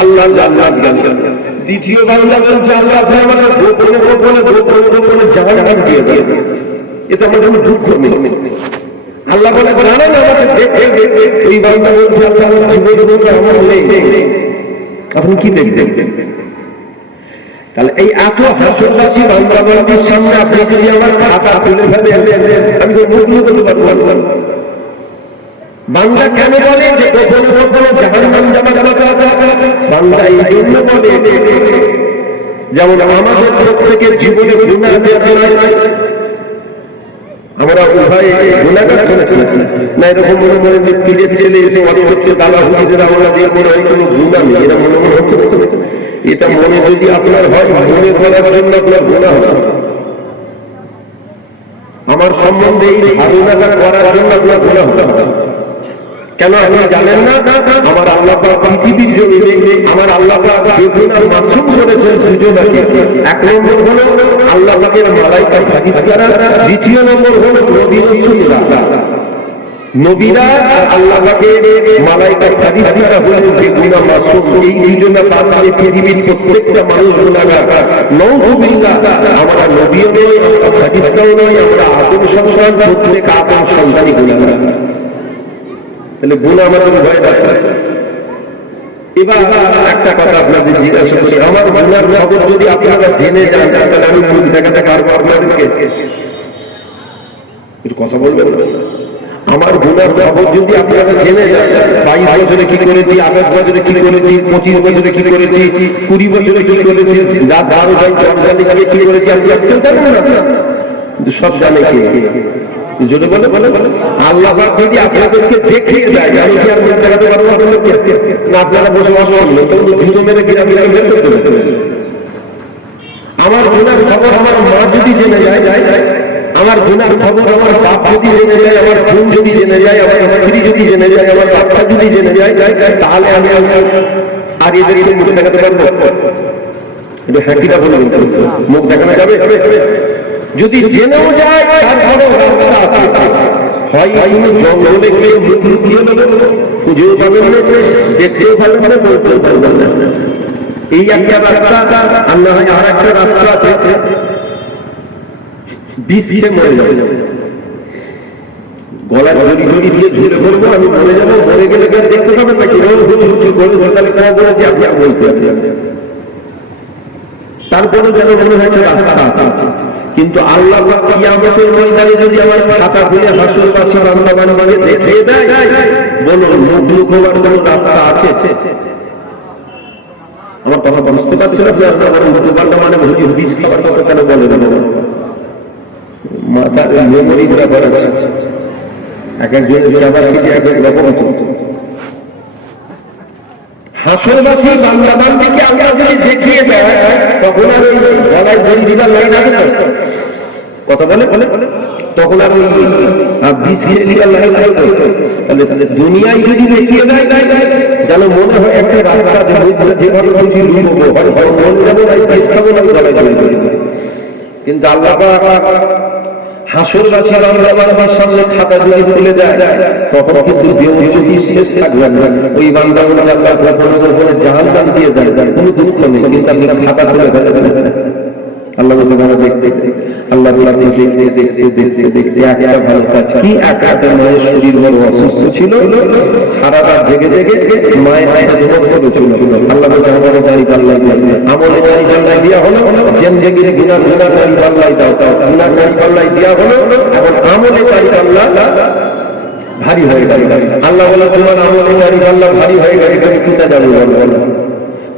আল্লাহ জান্নাত গেল। দ্বিতীয় বান্দা বলছে, আল্লাহ আমাকে গোপনে জাহান্নাম দিয়ে দেয়, এটা আমার জন্য দুঃখ নেই। আল্লাহ বলে জানেন আমাকে দেখে, এই বান্দা বলছে, আল্লাহ আমার জীবনে আমার নেই, আপনি কি দেখবেন? তাহলে এই এত হাসরবাসী বান্দা বান্দির সামনে আপনি যদি আমার খাতা তুলে ফেলেন, আমি তো মুখ নিয়ে করতে পারবো না। বান্দা কেন বলে যে গোপনে জাহান্নাম যাবার কথা? বান্দা এই জন্য বলে, যেমন আমাদের প্রত্যেকের জীবনে গুনাহ আছে, আমরা উভয় গুনাহগার না, এরকম মনে মনে যে পীরের ছেলে এসে অনেক হচ্ছে দাদা হুজুরেরা আমরা দিয়ে মনে হয় কোনো গুনাহ নেই, এটা মনে মনে হচ্ছে। এটা মনে যদি আপনার হয়, মনে করার জন্য আপনার গুনাহ হবে। আমার সম্বন্ধে এই ধারণাটা করার জন্য আপনার গুনাহ হবে। কেন আপনি জানেন না? আমার আল্লাহ পাক পৃথিবীর জমিনে আমার আল্লাহ পাক বেগুনাহ মাসুম করেছেন দুজনকে। এক নম্বর হলো আল্লাহ পাকের মালায়েকা ফেরেশতারা, দ্বিতীয় নম্বর হলো নবী রাসূলরা। নবীরা আর আল্লাহ পাকের মালায়েকা ফেরেশতারা হলেন বেগুনাহ মাসুম। এই দুজনে বাদে পৃথিবীর প্রত্যেকটা মানুষ গুনাহগার। নাউযুবিল্লাহ, আমরা নবীও নই, আমরা ফেরেশতাও নই, আমরা আদম সন্তান, প্রত্যেক আদম সন্তানই গুনাহগার। তাহলে গুনাহ আমাদের ভয় থাকে। এবার একটা কথা আপনাদের জিজ্ঞাসা করি, আমার গুনার খবর যদি আপনারা জেনে যান, তাহলে আমি মুখ দেখাতে পারবো আপনাদেরকে? একটু কথা বলবেন। আমার গুনার খবর যদি আপনারা জেনে যান, 22 বছরে কি করেছি, 28 বছরে কি করেছি, 25 বছরে কি করেছি, 20 বছরে কি করেছি, 12 ভাই 10 জানি কি করেছি, আপনি আজকেও জানেন না, কিন্তু সব জানে কে? জোরে বলে আল্লাহ পাক যদি আপনাদেরকে দেখিয়ে দেয়, আমি কি আর মুখ দেখাতে পারবো আপনাদেরকে? না, আপনারা বসে অসম্ভব, তখন ধীরে মেরে কিনা বের করতে হবে। আমার গুনার খবর আমার মা যদি জেনে যায়, আমার গুনার খবর আমার বাপ যদি জেনে যায়, আমার বোন যদি জেনে যায়, আমার স্ত্রী যদি জেনে যায়, আমার বাচ্চা যদি জেনে যায়, তাহলে আমি আর এদেরকে মুখ দেখাতে পারবো? এটা হ্যাঁ বলবেন, মুখ দেখানো যাবে? যদি জেনেও যায়, তারপরেও রাস্তা আছে, হয় কোনো জঙ্গলে গিয়ে মুখ লুকিয়ে নেবে, খুঁজেও পাবেন না, দেখতেও পাবেন না, বলতেও পারবেন না। এই একটা রাস্তা, আর না হয় আর একটা রাস্তা আছে, বিষ খেয়ে মরে যাবে। গলা ধরি দিয়ে ঝুলে পড়বো, আমি মরে যাবো, মরে গেলে দেখতে পাবেন নাকি? হুচি করে তাহলে কম বলেছি আপনি বলতে হবে। তারপরে যেন মনে হয় রাস্তা আছে, কিন্তু আল্লাহ কিয়ামতের ময়দানে যদি আমার খাতা খুলে হাসরবাসী বান্দা বান্দাকে দেখিয়ে দেয়, বলুন মুখ লুকোবার কোন রাস্তা আছে? আমার কথা বুঝতে পারছেন? আমার উল্টোপাল্টা মানে বিষ খাবার কথা কেন বলে না? মাথার মেমোরি ব্যাপার আছে, এক একজনের ক্যাপাসিটি এক এক রকম। হাসরবাসী বান্দা বান্দাকে আল্লাহ যদি দেখিয়ে দেয়, তখন আর ওই গলায় দড়ি দিবার লাইন আছে না? কথা বলে তখন আর ওই বিষ খেয়ে দিবার লাইন আছে? তাহলে দুনিয়ায় যদি দেখিয়ে দেয়, যেন মনে হয় একটা রাস্তা আছে, যেভাবে খুশি লুকবো, মন যেমন বিষ খাবো না, গলায় দড়ি। কিন্তু আল্লাহ হাসরবাসী বান্দার সামনে খাতা যদি খুলে যায় তখন কিন্তু বেউজ্জতি শেষ থাকবে না। ওই বান্দা বলছে আল্লাহ গোপনে জাহান্নাম দিয়ে দেয়, কোনো দুঃখ নেই, কিন্তু আপনি খাতা খুলে ফেলেন। আল্লাহ বলছে আমরা দেখতে আল্লাহ দেখতে একটা ভালো কাজ কি, এক রাতে মায়ের শরীর বড় অসুস্থ ছিল, সারা রাত জেগে মায়ের হাতে করেছিল। আল্লাহ বলছে আমাদের গাড়ি পাল্লাই আমলে গাড়ি পাল্লাই দেওয়া হলো, জেন জেগে ঘৃণা গাড়ি পাল্লাই দাও, ঘৃণা গাড়ি পাল্লাই দেওয়া হলো, এবং আমলে গাড়ি পাল্লা ভারী হয়ে গেল। আল্লাহ বলে তোমার আমলে গাড়ি পাল্লা ভারী হয়ে গেছে, তুমি কোথায় যাবে বলো?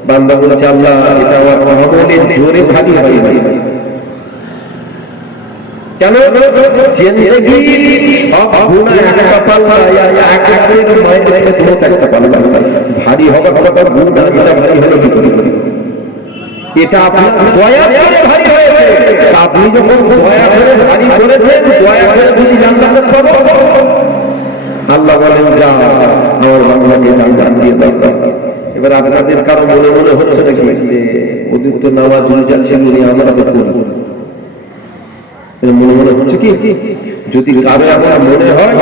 বান্দা বলছে আল্লাহ এটা আমার আমলের জোরে ভারী হয় নাই। কেন? জিন্দেগির সব গুনাহ একটা পাল্লা, এক এক মায়ের খেদমত একটা পাল্লা, ভারী হবে গুনাহ, এটা ভারী হলো কি করে? এটা আপনার দয়া করে ভারী হয়েছে। আপনি যখন দয়া করে ভারী করেছেন, দয়া করে যদি জান্নাত পাবো, আল্লাহ বলেন যা আমার বান্দাকে জান্নাত দিয়ে দাও। এবার আপনাদের কারো মনে মনে হচ্ছে নাকি যে ওদের তো নামাজ রোজা ছিল, আমরা তো করি, মনে মনে হচ্ছে কি? যদি কারো আপনার মনে হয়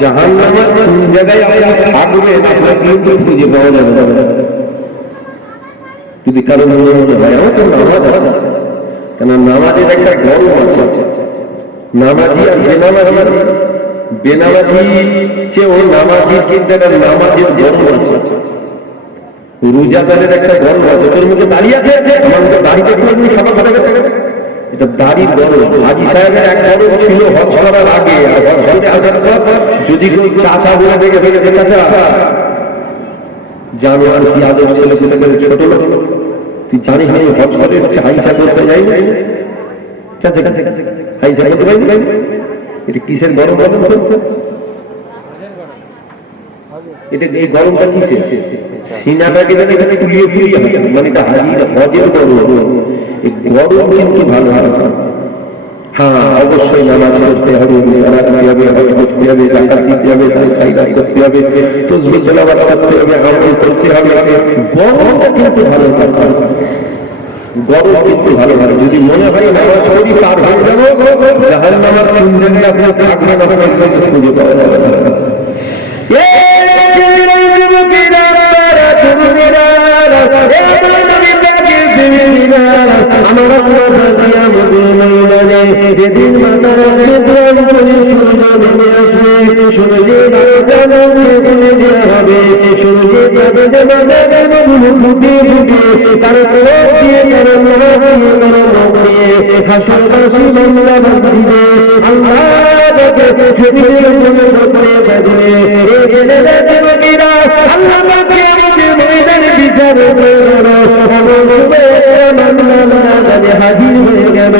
জাহান্নামের কোন জায়গায় আপনার থাকবে আপনার কিন্তু খুঁজে পাওয়া যাবে না। যদি কারো মনে মনে হয় আমার তো নামাজ আছে, কেন নামাজের একটা গর্ব আছে। নামাজি আর বেনামাজি চেয়েও নামাজির কিন্তু একটা নামাজের গর্ব আছে। রোজাদারের একটা গর্ব আছে, তোর মুখে দাঁড়িয়ে আছে, আমাদের বাড়িতে একটু খাবার খাওয়া গেছে, এটা দাড়ির গর্ব। হাজী সাহেবের এক গর্ব ছিল হজ করার আগে, আর হজ করতে আসার পর যদি কেউ চাচা বলে দেখে চাচা জানো আর কি আদর ছেলে ছোট ছোট তুই জানিস না হজ করে এসছে, হাইসা করতে যাই চাচা হাইসা করতে পারি, এটা কিসের গরম গরম চলতো? এটা এই গরমটা কিসের? সিনাটাকে এখানে কুলিয়ে ফুলিয়ে হয়, মানে এটা হাজির হজের গরম। এই গরম কিন্তু ভালো হয়। হ্যাঁ অবশ্যই নামাজ পড়তে হবে, সালাত দিতে হবে, হজ করতে হবে, যাকাত দিতে হবে, খায়রাত করতে হবে, তাসবিহ তেলাওয়াত করতে হবে, আমল করতে হবে। গরমটা কিন্তু ভালো হয়, গরম কিন্তু ভালো হয়। যদি মনে হয় নামাজ পড়ি পার হয়ে যাবো, জাহান্নামের কোন জায়গায় আপনি থাকবেন আপনার কিন্তু খুঁজে পাওয়া যাবে না। হাজির হয়ে গেল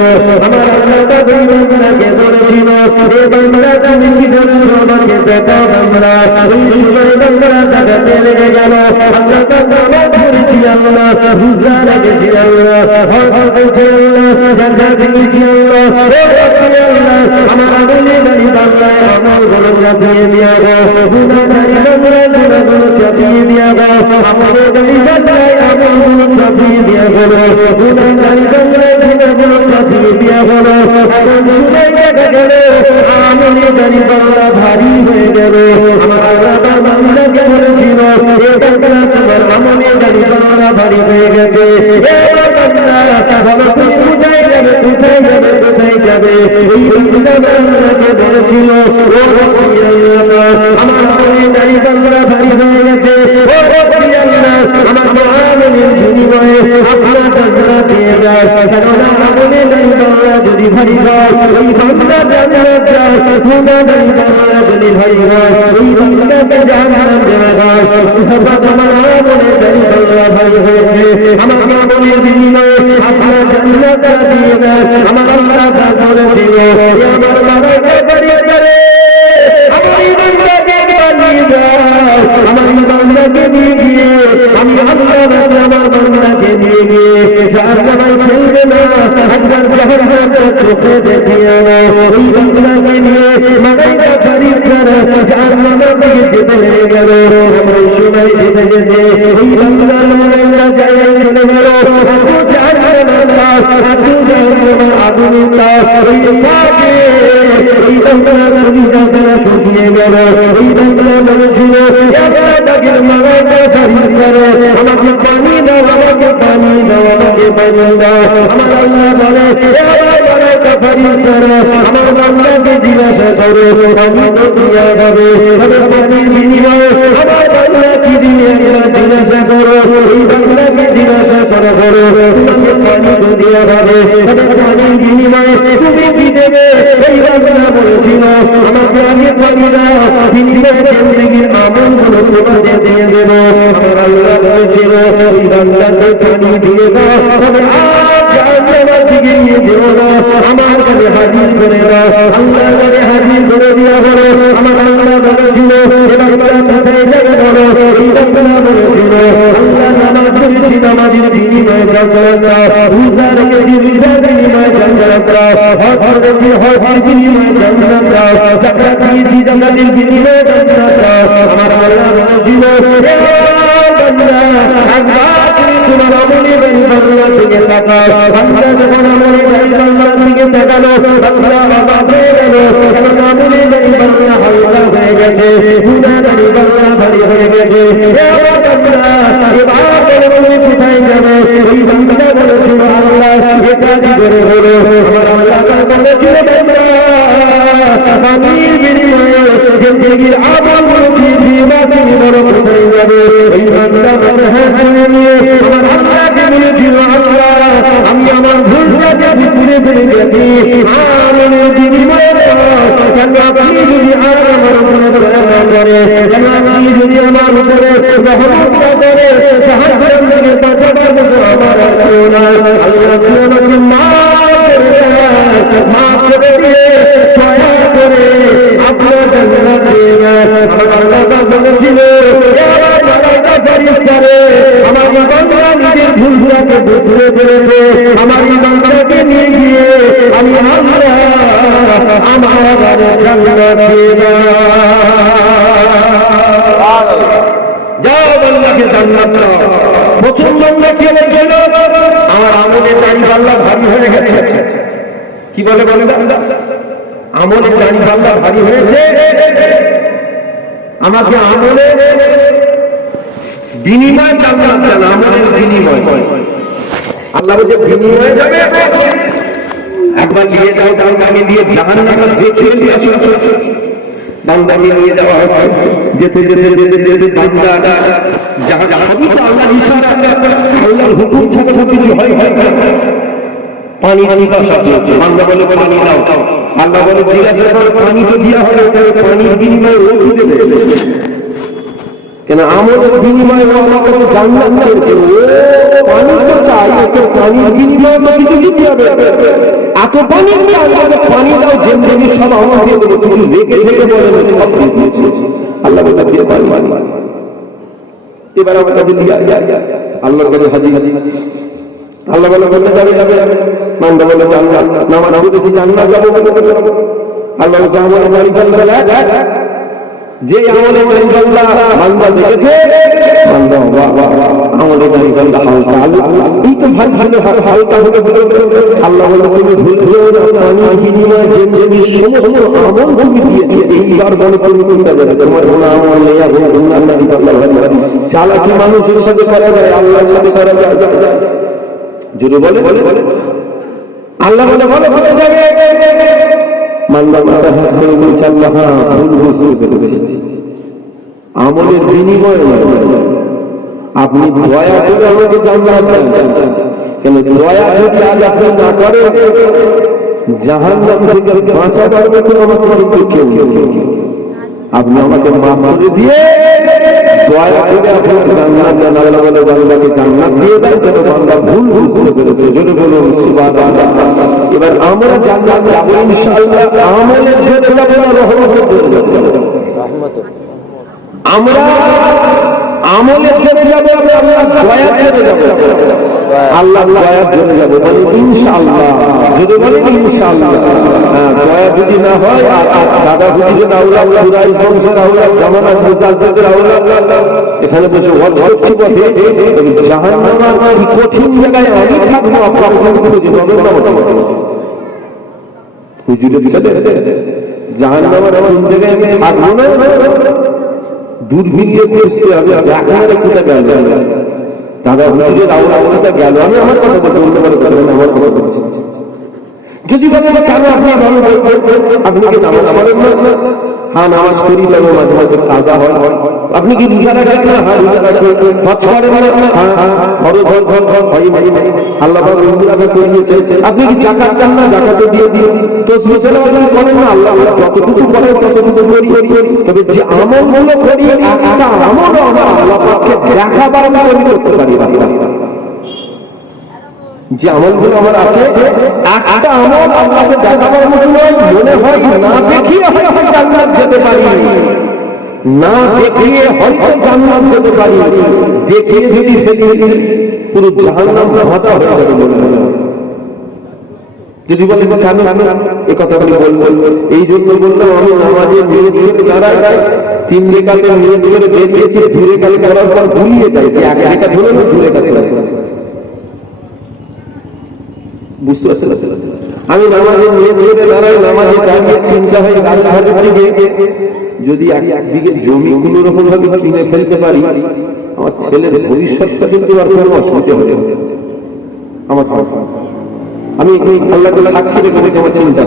আমার আল্লাহ বান্দাকে বলেছিল এ বান্দা তুমি কি করছো আমাকে দেখাও বান্দা। ওই সময় বান্দা দেখাতে লেগে গেল। আল্লাহ বান্দা করেছি আল্লাহ, রোজা রেখেছি আল্লাহ, হজ করেছি আল্লাহ, যাকাত দিয়েছি আল্লাহ, আমার আমলে বাড়ি বান্দা আমার গুলো চাপিয়ে দিয়া গো, গুনাহগারি বান্দা গুনাহগুলো চাপিয়ে দিয়া গো, আমলে বাড়ি বান্দা আমার গুলো চাপিয়ে দিয়া গো, গুনাহগারি বান্দা গুনাহগুলো চাপিয়ে দিয়া গো। এখন শুনে দেখা গেল আমলে বাড়ি বান্দা ভারী হয়ে গেল। আমার আল্লাহ বান্দাকে বলেছিল এ বান্দা তোমার আমলে বাড়ি বান্দা ভারী হয়ে গেছে। এ বান্দা ভালো তুমি কোথায় যাবে, কোথায় যাবে, কোথায় যাবে? এই বান্দা বান্দাকে বলেছিল ও রব্বি আল্লাহ আমার আমলে বাড়ি বান্দা ভারী হয়ে গেছে। ও রব্বি আল্লাহ আমার আমলের বিনিময়ে আপনার বান্দা দিয়ে যায়, কারণ আমলে বাড়ি বান্দা যদি ভারী হয় ওই বান্দা জান্নাত যায়, গুনাহ বাড়ি বান্দা যদি ভারী হয় ওই বান্দাকে জাহান্নাম দেওয়া হয়। আমার আমলে বাড়ি বান্দা ভারী হয়েছে, আমার আমলের বিনিময়ে আপনার জান্নাত দিয়ে যায়। আমার আল্লাহ বলেছিল আমার বাবাকে বাড়িয়ে করে আমার বান্দাকে বানিয়ে দাও, আমার বান্দাকে নিয়ে গিয়ে আমি আল্লাহ আমার বান্দাকে নিয়ে গিয়ে জাহান্নামে ফেলবে না, একবার জাহান্নামে চোখে দেখিয়ে নাও। ওই বান্দাকে নিয়ে মালাইকা ফেরেশতারা জাহান্নামে নিয়ে যেতে লেগে গেল। ওই সময় যেতে যেতে ওই বান্দা মালাইকা যায় চলে গেল আগুনের তাপ, ওই পাশে বাংলা কলিজা তারা শুকিয়ে গেল। এই বাংলা বলেছিল ডাকের মারাটা ফারিদ করে, আমাকে পানি দাও, আমাকে পানি দাও, আমাকে পানি দাও। আমার আল্লাহ বলে মারাটা ফারিদ করে, আমার বাংলাকে জিজ্ঞাসা করো, পানি তো দিয়া যাবে, পানির বিনিময়ে আমার বাংলা কি দিয়ে জিজ্ঞাসা করো, এই বাংলাকে জিজ্ঞাসা করো তোমাকে পানি তো দিয়া যাবে, পানির বিনিময়ে তুমি কি দেবে? এই বাংলা বলেছিল আমাকে আগে পানি দাও, জিন্দগির আমলগুলো তোমাকে দিয়ে দেব। আমার আল্লাহ বলেছিল এই বাংলাকে পানি দিয়ে দাও, আমার দিকে নিয়ে দেবো না, আমার কাছে হাজির করে দাও। আল্লাহ কাছে হাজির করে দেওয়া হলো। আমার আল্লাহ বলেছিল কোথায় যাবে বলো, এই বাংলা বলেছিল আল্লাহ নামাজ পড়েছি, নামাজের বিনিময়ে জান্নাত দাও, রোজা রেখেছি, রোজার বিনিময়ে জান্নাত দাও, হজ করেছি, হজের বিনিময়ে জান্নাত দাও, যাকাত দিয়েছি, যাকাতের বিনিময়ে জান্নাত দাও। আমার আল্লাহ বলেছিল তোমার আমলে বাংলা থেকে তাকাও, বাংলা যখন আমলে বাংলা থেকে তাকালো, বাংলা অবাক হয়ে গেল, এখন আমলে বাংলা হালকা হয়ে গেছে, গুণাগারি বাংলা ভারী হয়ে গেছে। কোথায় যাবে? ওই বাংলা বলেছিল আল্লাহ এটা কি করে হলো? আমার আল্লাহ বলেছিল পানির বিনিময়ে জিন্দগির আমল কোথায় যাবে? ওই বাংলা মনে হয় নিয়ে আমার আল্লাহকে বলেছিল আল্লাহ আমি আমার ভুলটাকে বিছড়ে ফেলে গেছি, আমলের বিনিময়ে কেন আপনি যদি আর আমার উপরে দয়া করে, কেন আপনি যদি আমার উপরে রহমতটা করে জাহান্নাম থেকে বাঁচাবার মতো আমার আল্লাহ তুমি আমাকে মাফ করে দিয়ে দয়া করে আপনার জান্নাত দিয়ে দাও। আমার আল্লাহ বলেছিল আমার বান্দা নিজের ভুলটাকে বুঝতে পেরেছে, আমার বান্দাকে নিয়ে গিয়ে আমি আল্লাহ আমার জান্নাত দিয়ে দাও। যাও বান্দাকে জান্নাত দাও। প্রথম বান্দা কি বলেছিল? আমার আমলের দাড়ি পাল্লা ভারী হয়ে গেছে। কি বলে বান্দা? আমলের দাড়ি পাল্লা ভারী হয়েছে, আমাকে আমলে বিনিময় জান্নাত দেন, আমলের বিনিময়। আল্লাহ বলে বিনিময় যাবে, একবার নিয়ে যাও, তার আগে নিয়ে জাহান্নামে দেখে নিয়ে আসো। বান্দাকে নিয়ে যাওয়া হচ্ছে, যেতে যেতে যেতে যেতে বান্দা সবই তো আল্লাহর ইশারা, আল্লাহর হুকুম ছাড়া সব কিছু হয়। পানি বান্দা বলে পানি দাও, আল্লাহ বলে জিজ্ঞাসা করো পানি তো দিয়া হবে, পানির বিনিময়ে ও দেবে কেন? আমলের বিনিময়ে ও আমার কাছে জান্নাত চেয়েছে, ও পানি তো চাই, ওকে পানির বিনিময়ে তো কিছু দিতে হবে। এত পানি আমাকে পানি দাও, জিন্দগি সব আমার দিয়ে দেবো, তুমি রেখে রেখে বলে সব দিয়ে দিয়েছে। আল্লাহ বলে দিয়ে পানি এবার আমার কাছে আল্লাহর কাছে হাজির। আল্লাহ বলে বলতে যাবে, বান্দা বলে জান্নাত, নামাজ পড়েছি জান্নাত যাবো। আল্লাহ বলে আমলের মালিকান বলে যে আমলের মালিকাল্লাহ বান্দা দেখেছে, বান্দা আমলের মালিকাল্লাহ হালকা, এই তো ভাই ভালো হালকা হলে আল্লাহ বলে তুমি ভুল পানির বিনিময়ে জিন্দগি সমস্ত আমল তুমি দিয়েছে, এইবার বলে তুমি যাবে তোমার কোনো আমল নেই। চালাকি মানুষের সাথে করা যায়, আল্লাহর সাথে করা যায়। যদি বলে আল্লাহ বলে বলে যাবে, মাল্লা মাথা হাত করে বলছে আল্লাহ ভুল বুঝতে পেরেছি, আমলের বিনিময় আপনি দয়া করে আমাকে জান্নাত দেন। কেন দয়া যদি আজ আপনি না করেন, জাহান্নাম থেকে বাঁচাবার মতো আমাকে কেউ আপনি আমাকে মাফ করে দিয়ে দয়া করে আপনার জান্নাত দেন। আল্লাহ বলে বান্দাকে জান্নাত দিয়ে দেন, কেন বান্দা ভুল বুঝতে পেরেছে। যদি বলুন সুবহানাল্লাহ। এবার আমরা জান্নাত যাব ইনশাআল্লাহ, আমলের জন্য যাব না, রহমতের জন্য যাব। আমরা আমলের জন্য যাব, আমরা দয়ার জন্য যাব, আল্লাহ দয়ার জন্য যাব, বলি ইনশাআল্লাহ। যদি বলি ইনশাআল্লাহ, দয়া যদি না হয়, দাদা হুজুরের আওলাদ, কুরাইশ বংশের আওলাদ, জামানাত মুজাদ্দিদের আওলাদ এখানে বসে অর্থ পথে জাহান্নামের কি কঠিন জায়গায় আমি থাকবো, আপনার খুঁজে পাবেন না। হুজুরের ছেলে জাহান্নামের কোন জায়গায় আমি থাকবো না, দূরবীন দিয়ে খুঁজতে হবে একেবারে কোথায় গেল দাদা হুজুরের আওয়াজটা গেল। আমি আমার কথা বলতে অন্য কারো কথা বলতে আমার কথা বলছি। যদি বলে কেন আপনি ভালো আপনি কি নামাজ পড়েন না? হ্যাঁ নামাজ পড়ি, তবে মাঝে মাঝে কাজা হয়। আপনি কি রোজা রাখেন না? হ্যাঁ রোজা রাখি। হজ করেন না? হ্যাঁ ফরজ হয় ভাই আল্লাহ পাক রোজা করিয়েছে। আপনি কি যাকাত দেন না? যাকাত দিয়ে দিন। তসবিহ তেলাওয়াত করেন না? আল্লাহ যতটুকু করে ততটুকু করি। তবে যে আমলগুলো করি একটা আমলও আমরা আল্লাহ পাককে দেখাবার মতো করতে পারি না। যে আমলগুলো আমার আছে একটা আমল আল্লাহকে দেখাবার মতো মনে হয় না দেখিয়ে হয়তো জান্নাত যেতে পারি, না দেখিয়ে হয়তো জান্নাত যেতে পারি, দেখিয়ে যদি ফেলি পুরো জাহান্নাম ভাটা হয়ে যাবে বলে মনে হয়। যদি বলে কেন এই কথাগুলি বলবো, এই জন্য বললাম আমি নামাজের নিয়ত করে দাঁড়াই, 3 রেখাতে নিয়ত করে বেরিয়েছি, 2 রেখাতে করার পর ভুলিয়ে যায় যে 1 রেখা ধরে 2 রেখা চলে। বুঝতে পারছেন? আমি নামাজের নিয়ত করে দাঁড়াই, নামাজে দাঁড়িয়ে চিন্তা হয় যদি একদিকে জমি কোনো রকম ভাবে কিনে ফেলতে পারি, আমার ছেলের ভবিষ্যৎটা কিন্তু আর কোনো অসুবিধা হবে আমার। আমি আল্লাহকে সাক্ষী রেখে রেখে আমার চিন্তা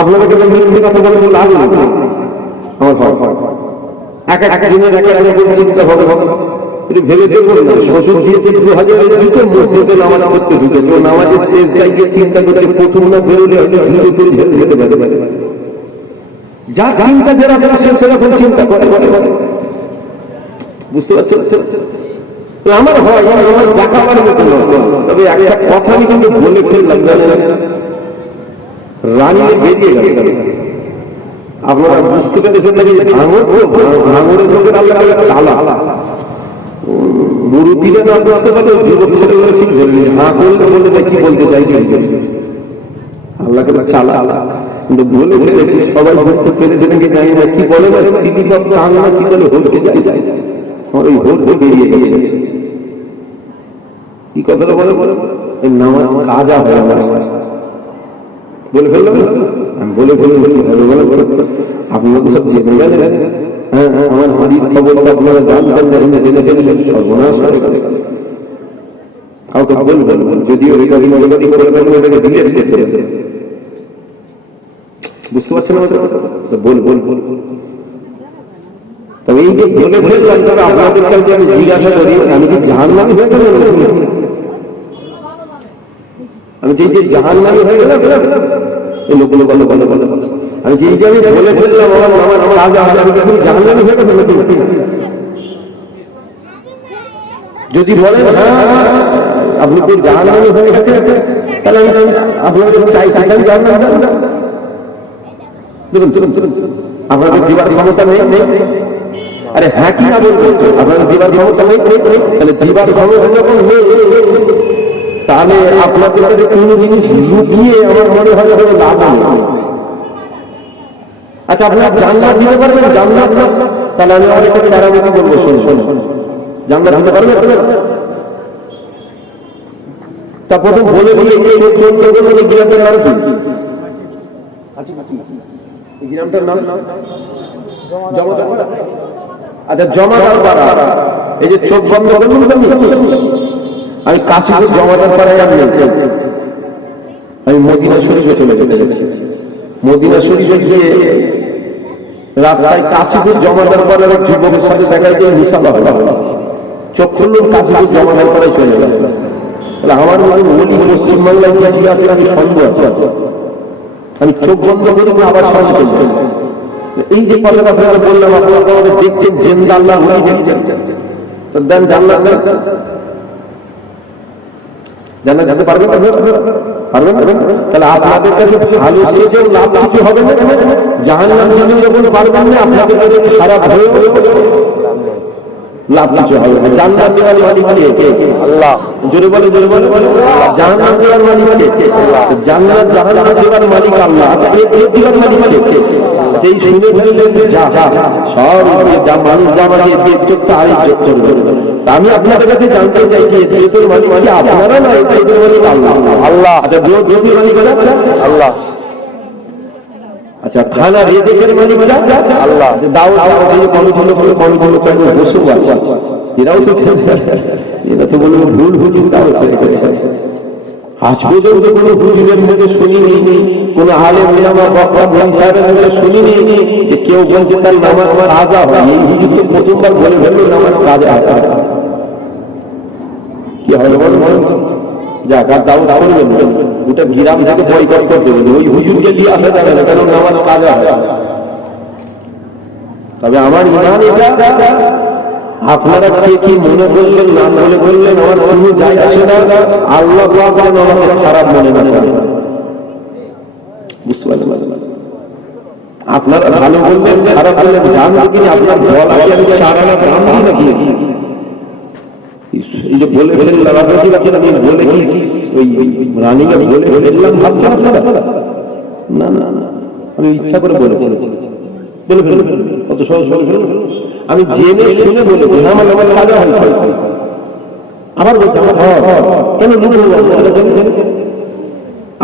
আপনাদের কাছে মিথ্যে কথা বলে লাভ না আমার এক এক দিনের এক এক চিন্তা হবে। একটু ভেবে দেখুন না, শ্বশুর দিয়েছে 2000 জুতো মসজিদে নামাজ পড়তে ঢুকেছে, ও নামাজের শেষ দায়িত্বে চিন্তা করছে প্রথম না বেরোলে হয়তো জুতো করে ঝেলে যেতে পারে। যা চিন্তা যেরকম সেরকম চিন্তা করে। বুঝতে পারছেন? আমার হয় আমার দেখাবার মতো নয়। তবে একটা কথা আমি কিন্তু বলে ফেললাম, জানেন রানিয়ে বেরিয়ে গেল। আপনারা বুঝতে পেরেছেন নাকি? ভাঙরের লোকের আল্লাহ চালা বুড়ো দিলে না বুঝতে পারে, যুবক ছেলেগুলো ঠিক ধরে নিয়ে হা করলে বলে কি বলতে চাইছে আল্লাহকে চালা। কিন্তু বলে ফেলেছি, সবাই বুঝতে পেরেছে নাকি জানি না। কি বলে না স্মৃতি বাংলা কি বলে হতে যায়, আমার ওই হতে বেরিয়ে গেছে। কি কথাটা বলে নামাজ কাজা হয়ে বলে ফেললাম। আমি বলে ফেললাম কি হবে বলে আপনারা তো সব জেনে গেলেন। হ্যাঁ আমার বাড়ির খবরটা আপনারা জানতেন না, জেনে ফেললেন, সর্বনাশ হয়ে গেল। কাউকে বলবেন যদিও রেকর্ডিং করে ফেলবেন, এটাকে ডিলিট করতে হবে। বুঝতে পারছেন? বল তবে এই যে বলে ফেললাম, তবে আপনাদের কাছে আমি জিজ্ঞাসা করি, আমি কি জাহান্নামী হয়ে গেলাম? আমি যে জাহান্নামী হয়ে গেলাম এই লোকগুলো বলে আমি যে আমি বলে ফেললাম আমার জাহান্নামী হয়ে গেলাম। যদি বলেন আপনি কি জাহান্নামী হয়ে গেছে, তাহলে আমি আপনাদের চাই জাহান্নাম আপনাদের দিবার ক্ষমতা নেই। আরে হ্যাঁ কি না বলবেন, আপনাদের দিবার ক্ষমতা নেই, তাহলে দিবার ক্ষমতা যখন নেই তাহলে আপনাদের কাছে কোনো জিনিস লুকিয়ে আমার মনে হয় লাভ নেই। আচ্ছা আপনারা জান্নাত দিতে পারবেন? জান্নাত না, তাহলে আমি অনেক কিছু মেরামতি করবো। শোন জান্নাত দিতে পারবেন? তা প্রথম বলে দিয়ে গ্রামটার নাম কি? এই গ্রামটার নাম জমাদার। আচ্ছা জমাদার পাড়া, এই যে চোখ বন্ধ করুন, আমি কাশীপুর জমাদার পাড়ায় আমি মদিনা শরীফে চলে যেতে গেছি। মদিনা শরীফে গিয়ে রাস্তায় কাশীপুর জমাদার পাড়ার এক যুবকের সাথে দেখা যায় হিসাবা হলো, চোখ খুললুম কাশীপুর জমাদার পাড়ায় চলে গেল। তাহলে আমার মনে বলি পশ্চিমবাংলায় কি আছে আমি সন্দেহ আছে, আমি চোখ বন্ধ করি আবার সন্দেহ করি। এই যে কথাটা আপনারা বললাম, আপনারা আমাদের দেখছেন জেন্দা আল্লাহ উনি দেখছেন, দেন জান্নাত জান্নাত যেতে পারবেন পারবেন? তাহলে আপনাদের কাছে ভালো সেজেও লাভ কিছু হবে না, জাহান্নাম যখন পারবেন না আপনাদের কাছে খারাপ হয়ে লাভ কিছু হবে না। জান্নাত দেওয়ার মালিক কে? আল্লাহ। জোরে বলে জাহান্নাম দেওয়ার মালিক কে? জান্নাত জাহান্নাম দেওয়ার মালিক আল্লাহ। আচ্ছা এই দেওয়ার মালিক কে? যেই শুনে ফেললেন যা সব যা মানুষ যা আমাকে ইজ্জত আর ইজ্জত করবে। আমি আপনাদের কাছে জানতে চাইছি ইজ্জতের মালিক কি আপনারা না ইজ্জতের মালিক আল্লাহ? আল্লাহ। আচ্ছা ইজ্জতের মালিক আল্লাহ। আচ্ছা, থানা রেজেকের মালিকরা আল্লাহ। দাউদ কমিটির লোক বসেও আছে, এরাও তো এরা তো বলবো ভুল হুজুর দাও ছেড়েছে। আজ পর্যন্ত কোনো হুজুরের মধ্যে শুনিনি, কোন আলেম ওলামা বক্তা বই সাহেবের মধ্যে শুনিনি যে কেউ বলছে তার নামাজ কাজা হয়। এই হুজুর তো প্রথমবার বলে ফেললো নামাজ কাজা হয়। কি হবে বলুন? যাক, আর দাউদ করবেন, ওটা গ্রাম থেকে বয়কট করতে হবে, ওই হুজুরকে দিয়ে আসা যাবে না, কারণ নামাজ কাজা হয়। তবে আমার ইমান এটা, আপনারা কে কি মনে করলেন না মনে করলেন আমার কোনো যায় আসে না। আল্লাহ যেন আমাকে খারাপ মনে না করে, বুঝতে পারলেন? আপনারা ভালো বলবেন, খারাপ বললেন, জানবো কিনা আপনার বল আছে আমি 4 আনা দাম দিই নাকি? এই যে বলে ফেললাম, আপনি কি আমি বলে কি ওই রানীকে বলে ফেললাম ভাবছেন আপনারা? না না না, আমি ইচ্ছা করে বলেছি, বলে ফেললাম, কত সহজ বলে ফেললাম। আমি জেনে শুনে বলেছি, আমার কাজা হয়। আবার বলছি আমার কেন লুকবো?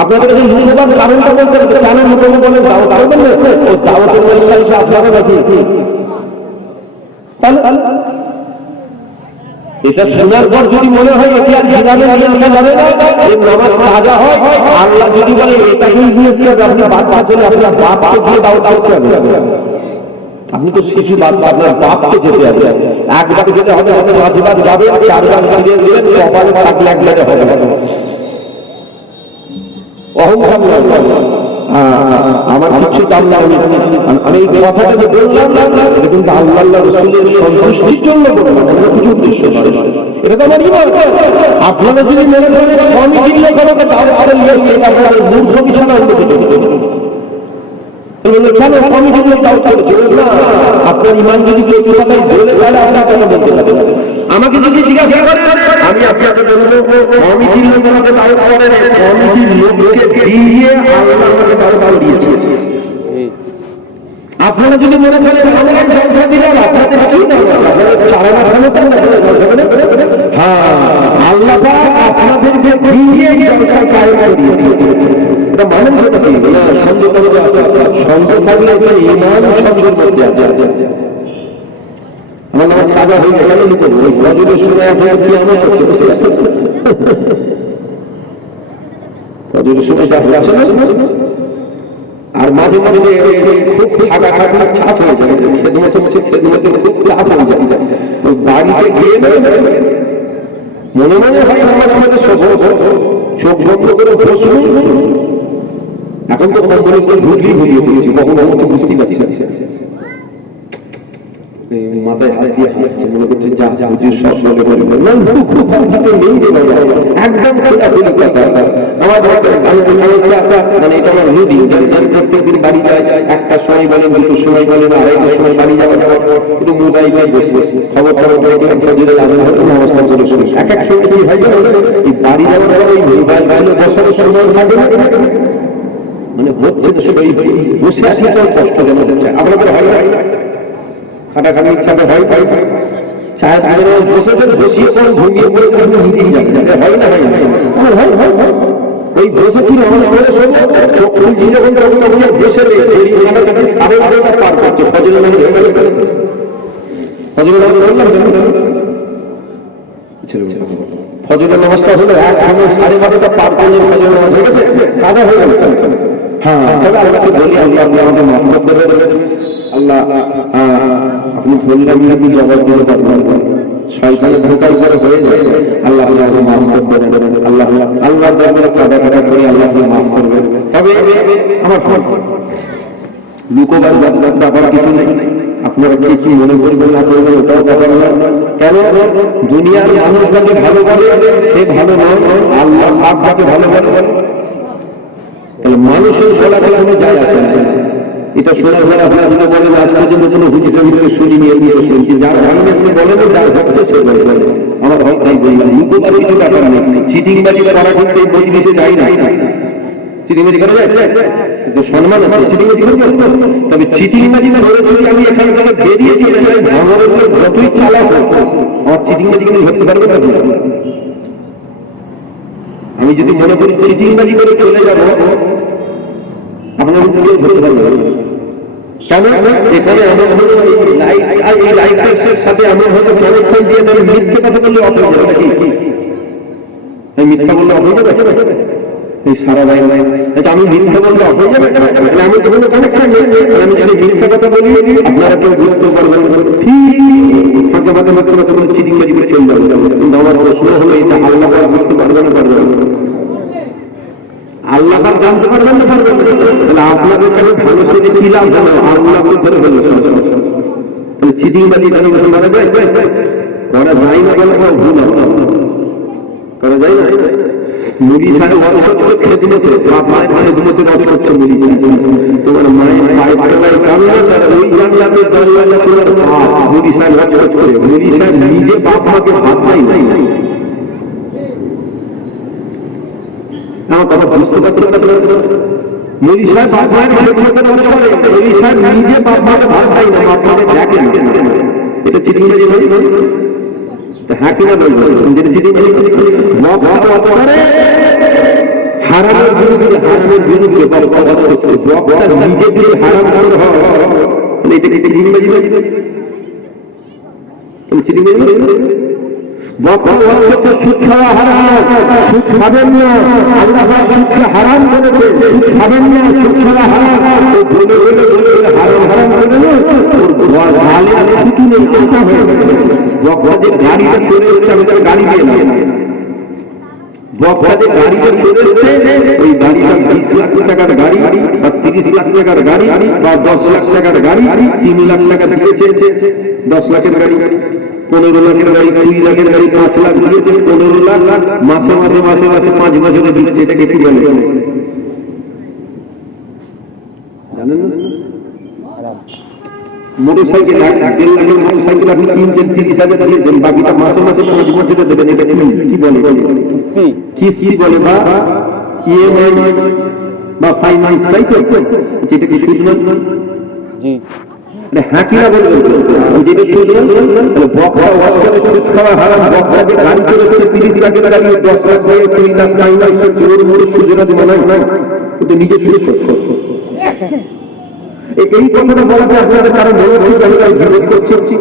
আপনাদের কাছে লুকবার কারণটা বলতে হবে, কেন লুকবো বলে দাও বলবেন ও দাওয়াতের মহিলা এসে আপনারা নাকি? এটা শোনার পর যদি মনে হয় এটি আর গ্রামে আসা যাবে না, নামাজ কাজা হয়, আল্লাহ যদি বলে এটাকে আপনি বাদ চলে আপনার বাপকে দিয়ে দাও হবে। আপনি তো শিশু বাদ, আপনার বাপকে যেতে হবে, একবার যেতে হবে, হয়তো 5 বার যাবে, 4 বার ফিরে দিলেন, কপালে থাকলে 1 বারে হবে। অহংকার আমার কিছু দাম না, আমি এই কথাটা যে বললাম এটা কিন্তু আল্লাহ রাসূলের সন্তুষ্টির জন্য বললাম, অন্য কিছু উদ্দেশ্য নয়। এটা তো আমার ইমান। আপনারা যদি মনে করেন কমিটির লোক আমাকে দাও আরো নিয়ে আপনার মূর্খ বিছানা অন্য কিছু কেন কমিটির লোক দাও করেছে না? আপনার ইমান যদি কেউ কথাই বলে তাহলে আপনার কেন বলতে পারবেন? আমাকে যদি জিজ্ঞাসা করেন আমি আপনাকে বলবো কমিটির লোক আমাকে দাও করেন, কমিটির লোককে দিয়ে আল্লাহ আমাকে দাও দিয়েছে। আপনারা যদি মনে করেন আমরা জলসা দিলাম, আপনাদের কি দাও? চালানা ক্ষমতা না, হ্যাঁ আল্লাহ আপনাদেরকে দিয়ে জলসা কায়েম করে দিয়েছে। এটা মানেন কথা কি না? সন্দেহ করবে, সন্দেহ থাকলে ইমান সন্দেহের মধ্যে আছে। আমার নামাজ কাজা হয়ে গেল লিখে ওই ফজরের সময় আপনার কি আমার ফজরের সময় যা হচ্ছে না, আর মাঝে মাঝে খুব ফাঁকা ফাঁকা ছাপ হয়ে যায়, সেদিন খুব চাপ হয়ে যায়। ওই বাড়িতে গিয়ে মনে মনে হয় আমাদের চোখ বন্ধ করে বসুন। এখন তো মনে করে ঘুরলেই ঘুরিয়ে পড়েছি, কখন আমি তো বুঝতেই পারছি মাথায় হাত দিয়ে হাসছে, মনে করছে যা যা হুজুর সব বলে একদম খোলাখুলি কথা। আমার মানে এটা আমার রুটিন, প্রত্যেকদিন বাড়ি যায়, 1টার সময় বলেন, 2টোর সময় বলেন, 2:30টার সময় বাড়ি যাওয়া একটু মোবাইলে বসে খবর এক এক সময় কি হয় এই বাড়ি যাওয়ার পর ওই মোবাইল বসার সময় থাকে না, মানে হচ্ছে তো সেটাই বসে আসি তো কষ্ট যেন হচ্ছে। আপনাদের হয় না খাটাখাটি ইচ্ছাতে হয় বসে বসিয়ে পরে ঘুমিয়ে পড়ে নিজেই যাবে, হয় না? ওই বসে কি যখন বসে পার করছে ফজরের নামাজটা হলো 1:12:30 পার করলে ফজরের নামাজ হয়ে গেছে, কাজা হয়ে গেল। হ্যাঁ, তবে আল্লাহকে বলি আল্লাহ আপনি আমাদের মহব্বত দেবেন, আল্লাহ আপনি বললাম আপনি জবাব দিতে পারবেন, শয়তানের ধোঁকায় করে হয়ে যায়, আল্লাহ আমাকে মহব্বত দেবেন, আল্লাহ আল্লাহ দরবারে কাদা কাদা করে আল্লাহ মাফ করবেন। তবে আমার লুকোবার ব্যাপার কিছু নেই, আপনারা কে কি মনে করবেন না করবেন ওটাও ব্যাপার না। কেন দুনিয়ার মানুষ যাকে ভালো বলে সে ভালো নয়, আল্লাহ আপনাকে ভালো বলে। তাহলে মানুষের ফলাফল কোনো যায় আসে না। এটা শোনার পর আপনারা যদি বলেন আজ পর্যন্ত কোনো হুজুরের ভিতরে শুনি নিয়ে দিয়ে শুনছি, যার ভাঙবে সে বলে না, যার ভক্ত সে বলে। আমার ভয় তাই বলি না, লুকোবার কিছু ব্যাপার নেই। চিটিংবাজি করা করতে এই পরিবেশে যাই না, চিটিংবাজি করা যায় সম্মান আছে, চিটিংবাজি করবে। তবে চিটিংবাজি ধরে যদি আমি এখান থেকে বেরিয়ে চলে যাই, ভাঙরের উপরে যতই চালাক হোক আমার চিটিংবাজি কিন্তু ধরতে পারবে না। আমি যদি মনে করি চিটিংবাজি করে চলে যাব, আপনার কেউ ধরতে পারবে না। কেন? এখানে এমন হলো এই লাইটের সাথে এমন হলো কানেকশন দিয়ে যাবে, মিথ্যে কথা বললে অফ হয়ে যাবে নাকি? এই মিথ্যা বললে অফ হয়ে যাবে? এই সারা লাইন আচ্ছা আমি মিথ্যা বললে অফ হয়ে যাবে? আমি তো কোনো কানেকশন নেই, আমি যদি মিথ্যা কথা বলি আপনারা কেউ বুঝতে পারবেন না, ঠিক ফাঁকা ফাঁকা ফাঁকা ফাঁকা বলে চিটিং বাজি করে চলে যাবে। কিন্তু আমার প্রশ্ন হলো এটা আল্লাহ পাক বুঝতে পারবে না পারবে না? আল্লাহ পাক জানতে পারবেন না পারবেন না? তাহলে আপনাদের কাছে ভালো সেজে কি লাভ হলো? আল্লাহ তো ধরে ফেললো। তাহলে চিটিং বাজি করে মারা যায়? করা যায় না বলে ভুল করা যায় না। মুড়ি ছাড়া অসহ্য খেদিমতে বাপ মায়ের খেদিমতে অসহ্য মুড়ি ছাড়া তোমার মায়ের পায়ের তলায় কান্না তারা ওই জানলামের দরজাটা তোমার বাপ মুড়ি ছাড়া অসহ্য করে মুড়ি ছাড়া নিজে বাপ মাকে ভাত দেয় নাই। আমার কথা বুঝতে পারছেন না? মুড়ি সাহেব বাপ মায়ের খেদিমতে নষ্ট করে, মুড়ি সাহেব নিজে বাপ মাকে ভাত দেয় না, বাপ মাকে দেখে না। এটা চিটিং বাজি হয়? হ্যাঁ কিনা বলবো? যেটা চিটিং বাজি হারামের বিরুদ্ধে নিজে যদি হারাম হয় তাহলে এটাকে চিটিং বাজি বাজি চিটিং বাজি সুদ খাওয়া হারাম, সুদ খাবেন না, আল্লাহ সুদকে হারাম করেছে, সুদ খাবেন না, সুদ খাওয়া হারাম হারাম হারাম করে গাড়িটা চলে এসছে, আমি তার গাড়ি দিয়ে না বক্তা যে গাড়িটা চলে এসছে ওই গাড়িটা 20 লাখ টাকার গাড়ি বা 30 লাখ টাকার গাড়ি বা 10 লাখ টাকার গাড়ি 3 লাখ টাকা দিয়েছে, 10 লাখের গাড়ি 15 লাখের গাড়ি 2 লাখের গাড়ি 5 লাখ দিয়েছে, 15 লাখ মাসে মাসে মাসে মাসে 5 বছরে দিচ্ছে। এটাকে কি বলে জানেন না? মোটরসাইকেল 1.5 লাখের মোটরসাইকেল আপনি কিনছেন 30,000 দিয়েছেন, বাকিটা মাসে মাসে 5 বছরে দেবেন। এটা কি বলে? কিস্তি বলে বা ইএমআই বা ফাইন্যান্স, তাই তো? যেটা কি সুদ নয়? হ্যাঁ কিনা বলবেন? যেটা সুদ নয় বক্তা সুদ খাওয়া হারাম। বক্তা যে গাড়ি চলেছে 30 লাখের গাড়ি 10 লাখ দিয়ে 3 লাখ 4 লাখ জোর মোড়ে সুজনা জমা নাই, কিন্তু নিজের সুদ এই কথাটা বলাতে আপনাদের কারো মনে হচ্ছে আমি তাই বিরোধ করছি,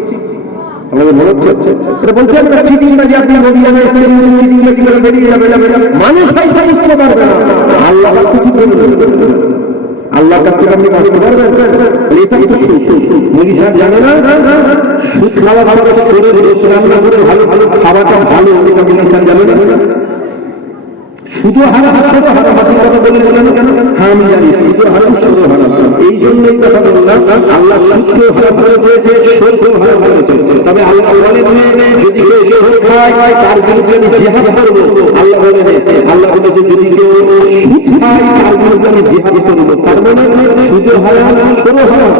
আমাদের মনে হচ্ছে এটা বলছি আমরা চিটিং বাজি আপনি বেরিয়ে যাবে মানুষ বুঝতে পারবে না। আল্লাহ কিছু বলবেন, আল্লাহর কাছ থেকে আপনি বাঁচতে পারবেন? এটাই তো মুড়ি সাহেব জানে না সুদ খাওয়া ভালো, শরীর রান্না করে ভালো ভালো খাওয়াটা ভালো, এটা মুড়ি সাহেব জানে না। শুধু হারাম হারামাতির কথা বলে বলেন কেন? হ্যাঁ আমি জানি শুধু হারাম শুধু হারাম, এই জন্যই কথা বললাম আল্লাহ সুদকেও হারাম করেছে, সুদকেও হারাম করেছে। তবে আল্লাহ বলেন যদি কেউ সুদ খায় তার বিরুদ্ধে আমি জিহাদ করবো। আল্লাহ বলেন, আল্লাহ বলেছে যদি কেউ সুদ খায় তার বিরুদ্ধে আমি জিহাদ করবো। তার মানে শুধু হারাম শুধু হারাম।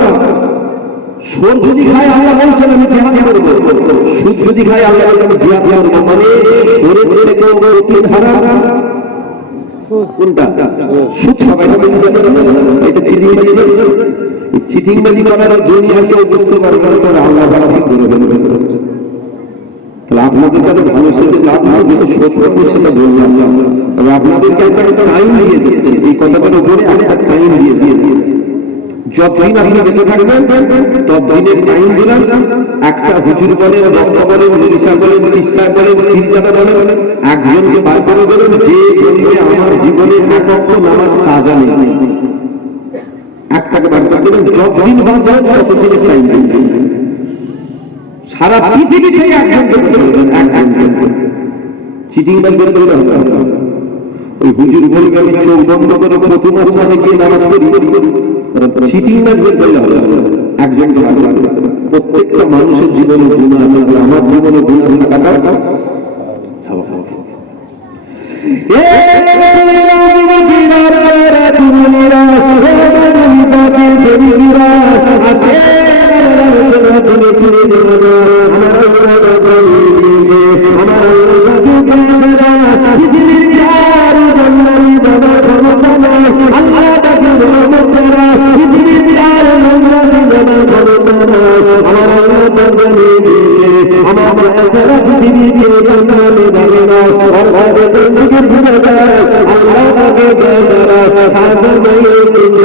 সুদ যদি খায় আল্লাহ বলছেন আমি জিহাদ করবো, সুদ যদি খায় আল্লাহ বলছেন আমি জিহাদ করবো। মানে সুদের থেকেও অতি হারাম কোনটা? সুদ সবাই এটা চিটিং বাজি করার দুনিয়া কেউ বুঝতে পারবে না, তাহলে আল্লাহ ঠিক করে দেবে। তাহলে আপনাদের কাছে ভালো সেটা লাভ হয়, যেটা সত্য সেটা বললাম। তবে আপনাদেরকে একটা টাইম দিয়ে দিয়েছে, এই কথাটার উপরে একটা টাইম দিয়ে দিয়েছে। যতদিন আপনি বেঁচে থাকবেন ততদিনের টাইম দিলাম। একটা হুজুর বলে, বক্তা বলে, মনীষা বলে, ইচ্ছা বলে, পীরজাদা বলে, একজনকে বার করে দেবেন যে বলবে আমার জীবনে একক নামাজ কাজা নেই, একটাকে বার করে দেবেন। যতদিন বাঁচা ততদিনের টাইম দিন। সারা পৃথিবী থেকে একজনকে চিটিং বাজ করে দেবে হবে। ওই হুজুর বলবে আমি চোখ বন্ধ করে প্রতি মাসে গিয়ে নামাজ পড়ি, চিটিং বাজ বলতে হবে একজনকে বার করে দেবে। প্রত্যেকটা মানুষের জীবনে গুনাহ আছে, আমার জীবনে গুনাহ থাকাটা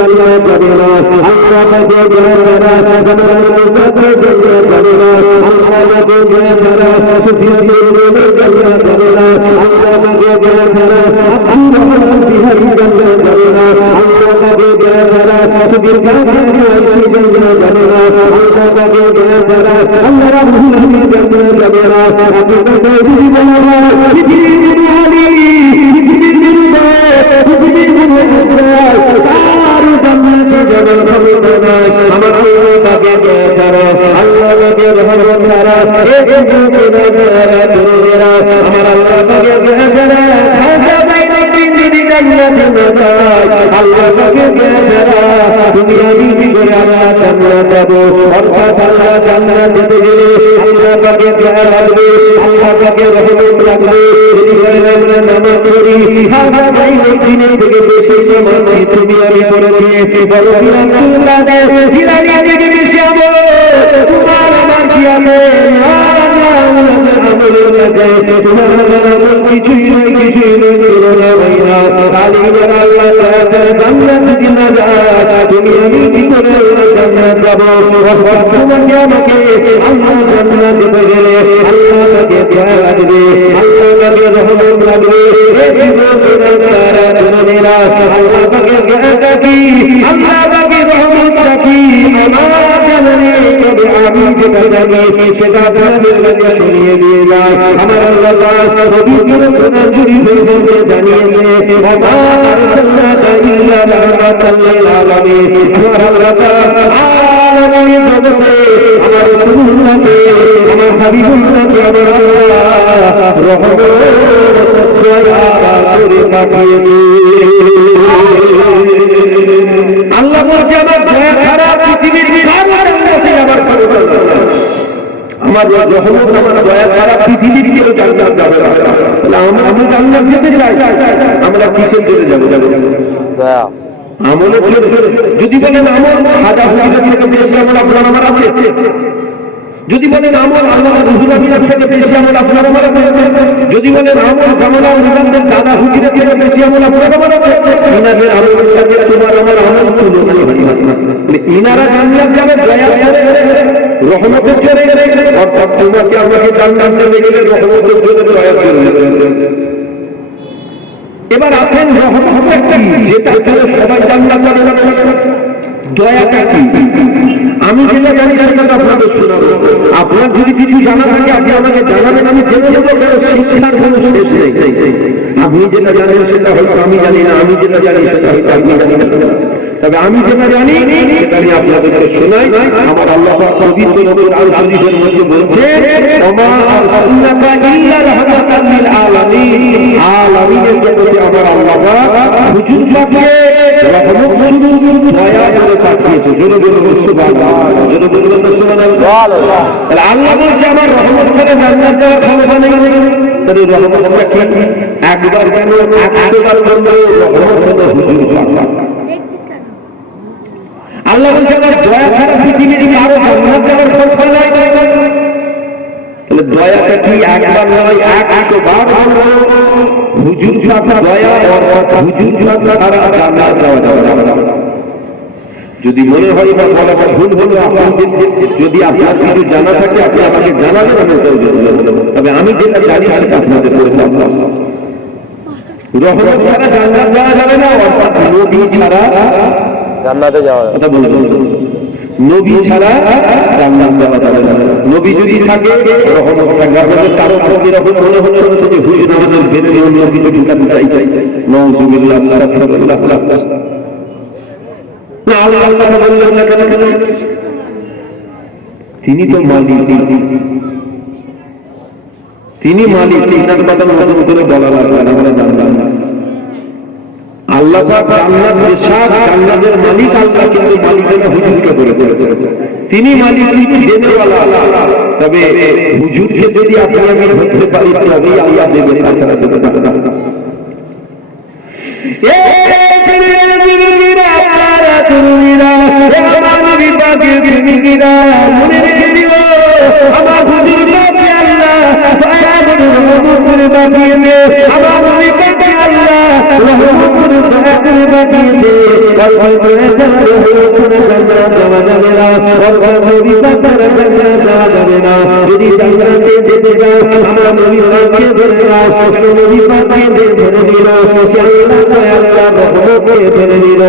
জান্নাত যাবে না আল্লাহ পাকের দয়া ছাড়া জামাল মুসাফির জান্নাত যাবে না আল্লাহ পাকের দয়া ছাড়া সুফিয়ানের রোমের জান্নাত যাবে না আল্লাহ পাকের দয়া ছাড়া আব্দুর রহমান বিহারী জান্নাত যাবে না আল্লাহ পাকের দয়া ছাড়া সুবীর খানের জান্নাত যাবে না আল্লাহ পাকের দয়া ছাড়া আল্লাহ রাব্বুল আলামিন জান্নাত যাবে না আপনি তো জীবন পৃথিবীর আলী পৃথিবীর আমার আল্লাহ পাকে দয়া ছাড়া আল্লাহ পাকের রহমত ছাড়া আমার আল্লাহ পাকে দয়া ছাড়া আল্লাহ পাকে দয়া ছাড়া তুমি আমি কি করে আমরা জান্নাত যাবো অর্থাৎ আল্লাহ জান্নাত যেতে গেলে আল্লাহ পাকে দয়া লাগবে আল্লাহ পাকে রহমত লাগবে আমরা নামাজ পড়ি আমরা বাইরে দিনের থেকে বেশি সময় তুমি আমি পড়েছি বড় জিলানি থেকে বেশি আমল তোমার আমার কি আমল তোমার কিছুই নয় কিছুই নয় জান্নাত যদি না যায় তুমি আমি কি করে জান্নাত যাবো তোমাকে আমাকে আল্লাহ জান্নাত দিতে গেলে আল্লাহ তাকে দয়া লাগবে আল্লাহ তাকে রহমত লাগবে আল্লাহ তাকে দয়া রাখি আল্লাহ তাকে রহমত রাখি আমার জানে তবে আমি যেটা জানি সেটা আপনাদের কাছে শুনিয়ে দিয়ে যাই আমার আল্লাহ পবিত্র কোরআন শরীফ থেকে জানিয়েছে আমার সাল্লাল্লাহু ইল্লা রাহমাতাল লিল আলামিন আমার আল্লাহ আলামিন জগতে আমার রাসূলুল্লাহকে আমার হাবিবুল্লাহকে আমার আল্লাহ রহমত দয়া করে পাঠিয়েছে আল্লাহ বলছে আমার দয়া ছাড়া পৃথিবীর কারো জান্নাতে আমার পরিবার আমার রহমত আমার দয়া ছাড়া পৃথিবীর কেউ জান্নাত যাবে না তাহলে আমরা জান্নাত যেতে চাই আমরা কিসের জন্য যাবো দয়া আমলে যদি বলেন আমল হাজার হাজার থেকে বেশি আমল আপনার আমার আছে যদি বলেন আমল আল্লাহ রসুল আমিনার থেকে বেশি আমল আপনার আমার আছে যদি বলেন আমল জামালা মুজাদ্দেদ দাদা হুজুরের থেকে বেশি আমল আপনার আমার আছে ইনাদের আমলের সাথে তোমার আমার আমল তুলনা হয় না ইনারা জান্নাত যাবে দয়া রহমতের জন্য অর্থাৎ তোমাকে আমাকে জান্নাত যাবে গেলে রহমতের জন্য দয়া করবে এবার আসেন রহমতটা কি যেটা করে সবাই জান্নাত যাবে দয়াটা কি আমি যেটা জানি সেটা আপনাদের শোনাবো আপনার যদি কিছু জানা থাকে আপনি আমাকে জানাবেন আমি জেনে দেবো শিক্ষার কোনো শেষ নেই আপনি যেটা জানেন সেটা হয়তো আমি জানি না আমি যেটা জানি সেটা হয়তো আপনি জানেন না তবে আমি যেটা জানি সেটা আমি আপনাদেরকে শোনাই আমার আল্লাহ পবিত্র কোরআন শরীফের মধ্যে বলছে ওমা আরসালনাকা ইল্লা রাহমাতাল লিল আলামিন আলামিনের জগতে আমার আল্লাহ হুজুর পাকে রহমত স্বরূপ দয়া করে পাঠিয়েছে জোরে বলুন সুবহানাল্লাহ জোরে বলুন সুবহানাল্লাহ তাহলে আল্লাহ বলছে আমার রহমত ছাড়া জান্নাত যাওয়ার ক্ষমতা নেই তাহলে রহমতটা কি একবার কেন 100 বার বলবো রহমত হলো হুজুর পাক আল্লাহ বলছে আমার দয়া ছাড়া পৃথিবীর কারো জান্নাত যাওয়ার ক্ষমতা নাই তাহলে দয়াটা কি একবার নয় 100 বার হুজুর পাক দয়া অর্থাৎ হুজুর পাক ছাড়া জান্নাত যাওয়া যাবে না যদি মনে হয় বা বলা বা ভুল হলো আপনি যদি আপনার কিছু জানা থাকে আপনি আমাকে জানাবেন আমি তবে আমি যেটা জানি সেটা আপনাদের বললাম রহমত ছাড়া জান্নাত যাওয়া যাবে না অর্থাৎ নবী ছাড়া জান্নাতে যাওয়া কথা বলুন নবী ছাড়া জান্নাত যাওয়া যাবে না নবী যদি থাকে রহমত থাকবে কারো এরকম মনে হচ্ছে যে হুজুর আমাদের বেরে অন্য কিছু ঢুকাতে চাই নাউযুবিল্লাহ আস্তাগফিরুল্লাহ আল্লাহ আল্লাহ বললেন না কেন তিনি তো মালিক তিনি মালিক তিনার কথা নতুন করে বলা লাগবে আমরা জানলাম আল্লাহ পাক জান্নাত নিশাদ জান্নাতের মালিক আল্লাহ কিন্তু মালিকেরা হুজুরকে বলেছে তিনি মালিক তিনি দেনেওয়ালা তবে হুজুরকে যদি আপনি আমি ধরতে পারি তবেই আল্লাহ দেবে তাছাড়া দেবে না মনে রেখে দিও আমার হুজুর পাকে আল্লাহ দয়া করে রহমত করে পাঠিয়েছে আমার নবী পাকে আল্লাহ রহমত করে দয়া করে পাঠিয়েছে ভয় করে যাবে যাওয়া যাবে না, নবী পাকের জান্নাত যাওয়া যাবে না। যদি জান্নাতে যেতে চাও আমার নবী পাককে ধরে নাও, নবী পাককে ধরে নিল, সে আল্লাহ রহমতকে ধরে নিল।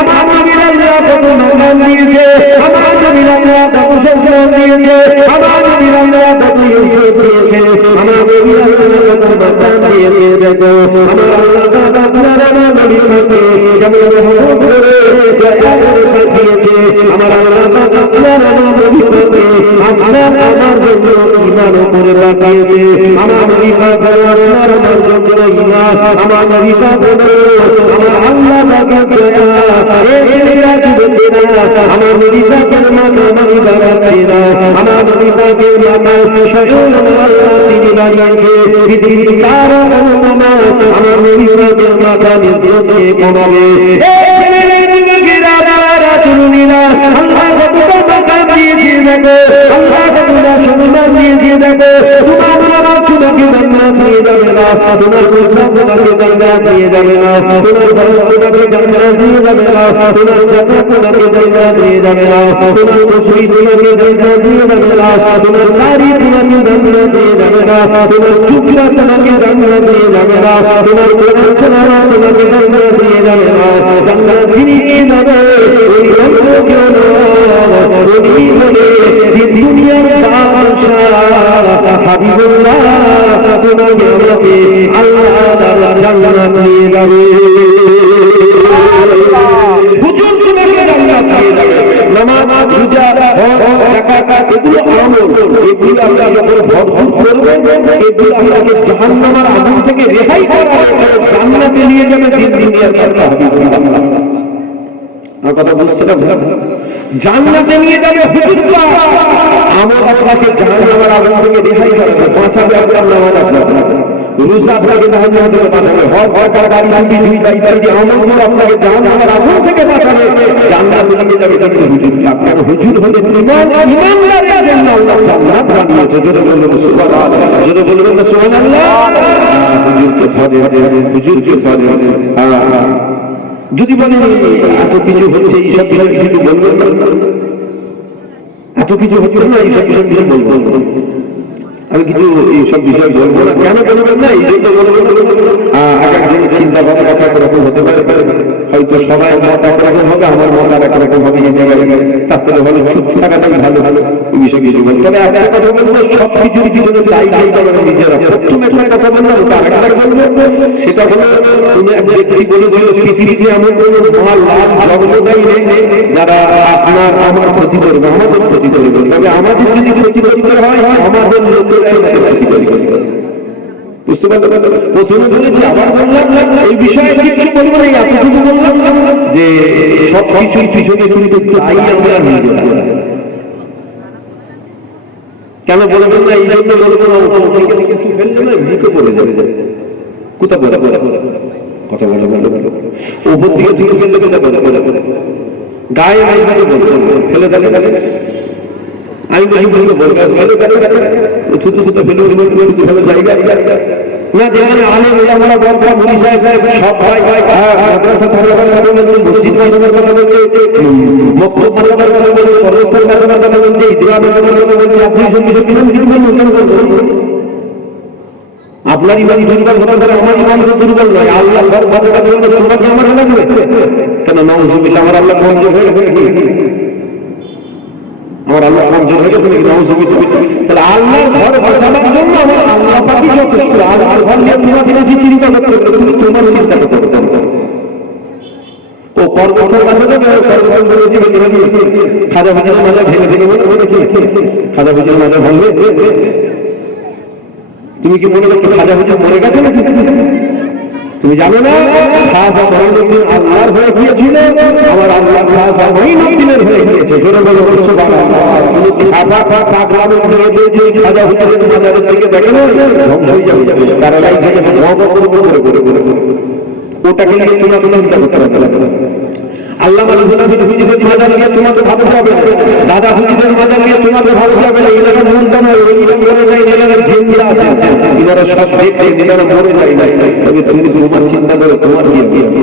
আমার নবীর আল্লাহ কত সম্মান দিয়েছে, আমার নবীর আল্লাহ কত সম্মান দিয়েছে, আমার নবীর আল্লাহ কত ইজ্জত দিয়েছে, আমার নবীর আল্লাহ কত সম্মান দিয়েছে। দেখো আমার আল্লাহ আপনারা নবীর পাকে যেমন রহমত করে দয়া করে পাঠিয়েছে, আমার আল্লাহ আপনারা নবীর পাকে আমার জন্য ঈমান করে পাঠিয়েছে। আমার নবী পাক আপনার আমার জন্য ঈমান, আমার নবী পাক আমার আল্লাহ পাকের দয়া। আমার নবী পাকের মাতা নবী বাবারা, আমার নবী পাকের মাতা শ্বশুর তিনি বাড়িয়ে পৃথিবীর কারো আমার নবী পাকের মাতা নিজকে কমাবে। আল্লাহ কত দিয়ে দিয়ে দেখো, আল্লাহ কত সম্মান দিয়ে দিয়ে দেখো, তোমার তোমাকে জান্নাত দিয়ে যাবে না, তোমার কোথা তোমাকে জান্নাত দিয়ে যাবে না, তোমার ঘর তোমাকে জান্নাত দিয়ে যাবে না, তোমার জায়গা তোমাকে জান্নাত দিয়ে যাবে না, তোমার খুশি তোমাকে জান্নাত দিয়ে যাবে না, তোমার বাড়ি তোমাকে জান্নাত দিয়ে যাবে না, তোমার টুকরা তোমাকে জান্নাত দিয়ে যাবে না, তোমার কোরআন তোমাকে জান্নাত দিয়ে যাবে না। জান্নাত তিনি কি যাবে ওই রঙ্গকে ওই বলে দুনিয়ার বাদশা হাবিবুল্লাহ তোমাকে আমাকে আল্লাহ জান্নাত দিয়ে যাবে। হুজুর তোমাকে জান্নাত দিয়ে যাবে। নামাজ রোজা যাকাত এগুলো আমল, এগুলো আমরা যখন ভরপুর করব এগুলো আমাকে জাহান্নামের আগুন থেকে রেহাই করা জান্নাতে নিয়ে যাবে দিন দুনিয়ার বাদশা হাবিবুল্লাহ। আমার কথা বুঝতে পারছেন? জান্নাতে নিয়ে যাবে হুজুররা, আমার আপনাকে জাহান্নামের আগুন থেকে রেহাই করবে, বাঁচাবে আপনার নামাজ আপনার রোজা আপনাকে জাহান্নাম থেকে বাঁচাবে, হজ যাকাত দান দুই ইত্যাদি আমলগুলো আপনাকে জাহান্নামের আগুন থেকে বাঁচাবে, জান্নাতে নিয়ে যাবে কিন্তু হুজুর। আপনার হুজুর হলে ঈমানদারের জন্য আল্লাহ জান্নাত বানিয়েছে। যদি বলবেন সুবহানাল্লাহ, যদি বলবেন সুবহানাল্লাহ, হুজুরকে ধরে হুজুরকে ধরে। যদি বলেন এত কিছু হচ্ছে এইসব বিষয় কিছু বলবেন না, এত কিছু হচ্ছে না এইসব বিষয় কিছু বলবো আমি কিছু এইসব বিষয় বলবো না। কেন বলবেন না এই জন্য বলবেন, এক একজনের চিন্তা ভাবনা এক এক রকম হতে পারে, হয়তো সবাই মত একরকম হবে, আমার মত আর একরকম হবে, এই জায়গায় তার থেকে ভালো চুপ থাকাটাই ভালো ভালো এই বিষয়ে কিছু বলবো। তবে একটা কথা বলবো, সব কিছুর পিছনে দায়ী নিজেরা। প্রথম একটা কথা বললাম ওটা আরেকবার বলবো, সেটা হলো তুমি এক ব্যক্তি বলে দিল পৃথিবীতে এমন কোনো মহান জগৎদায়ী নেই যারা আপনার আমার ক্ষতি করবে, আমাদের ক্ষতি করবে। তবে আমাদের যদি ক্ষতি করতে হয় আমাদের লোকেরাই ক্ষতি করবে। বুঝতে পারলেন? প্রথমে বলেছি আবার বললাম এই বিষয়ে কিছু বলবো না, এতটুকু বললাম যে সব কিছুর পিছনে কিন্তু দায়ী আমরা নিজেরা। কেন বলবেন না এই জন্য বলবো না, কিছু ফেললে না ভিকে পড়ে যাবে। কোথা বলে বলে কথা বলে বলে বলে ওপর দিকে থেকে ফেললে কোথা বলে বলে বলে গায়ে আই ভাবে বলতে ফেলে দেবে আমি বলি বলবো বলবে ফেলে দেবে থুতু থুতু ফেলে ফেলে জায়গা না যেখানে আলেম ওলামারা বড় মুনি সাহেব সব ভাই মাদ্রাসা পড়াবার কথা বলছে, মসজিদ পড়াবার কথা বলছে, মক্তব পড়াবার কথা বলছে, কবরস্থান পড়াবার কথা বলছে, ইজমা পড়াবার কথা বলছে। আপনি আপনারই বাড়ি দুর্বল হতে পারে, আমার ইমান তো দুর্বল নয়। আল্লাহ ঘর কথা বললে তোমাকে আমার লাগবে কেন? নাউজুবিল্লাহ, আমার আল্লাহ কমজোর হয়ে গেছে, আমার আল্লাহ কমজোর হয়ে গেছে নাকি? নাউজুবিল্লাহ। তাহলে আল্লাহর ঘর বাঁচানোর জন্য আমার আল্লাহ পাকই যথেষ্ট। আল্লাহর ঘর নিয়ে তোমাকে বেশি চিন্তা করতে হবে, তুমি তোমার চিন্তা করতে হবে। ও পর্বতের কাছে যাবে, পর্বতের বলেছি খাজা ভাজের মাঝে ভেঙে ভেঙে বলে কি খাজা ভাজের মাঝে ভাঙবে? তুমি কি মনে করছো খাজা হুজুর মরে গেছে নাকি? তুমি জানো না খাজা মঈনুদ্দিন আল্লাহর হয়ে গিয়েছিল, আমার আল্লাহ খাজা মঈনুদ্দিনের হয়ে গিয়েছে। জোরে বলো সুবহানাল্লাহ। খাজা পাগলামি করে দিয়ে খাজা হুজুরের মাজারের দিকে দেখে না ধ্বংস হয়ে যাবে, প্যারালাইজ হয়ে যাবে, করে ওটাকে নিয়ে তোমরা চিন্তা করতে পারবে। আল্লাহ হুজুরের মাজার নিয়ে তোমাকে ভাবতে হবে না, দাদা হুজুরের মাজার নিয়ে তোমাকে ভাবতে হবে না। এনারা মনটা নয়, ওইটা মরে যায়, এনারা জিন্দা আছে, এনারা সব দেখছে, এনারা মরে যায় নাই। তবে তুমি তোমার চিন্তা করে তোমার কি হবে?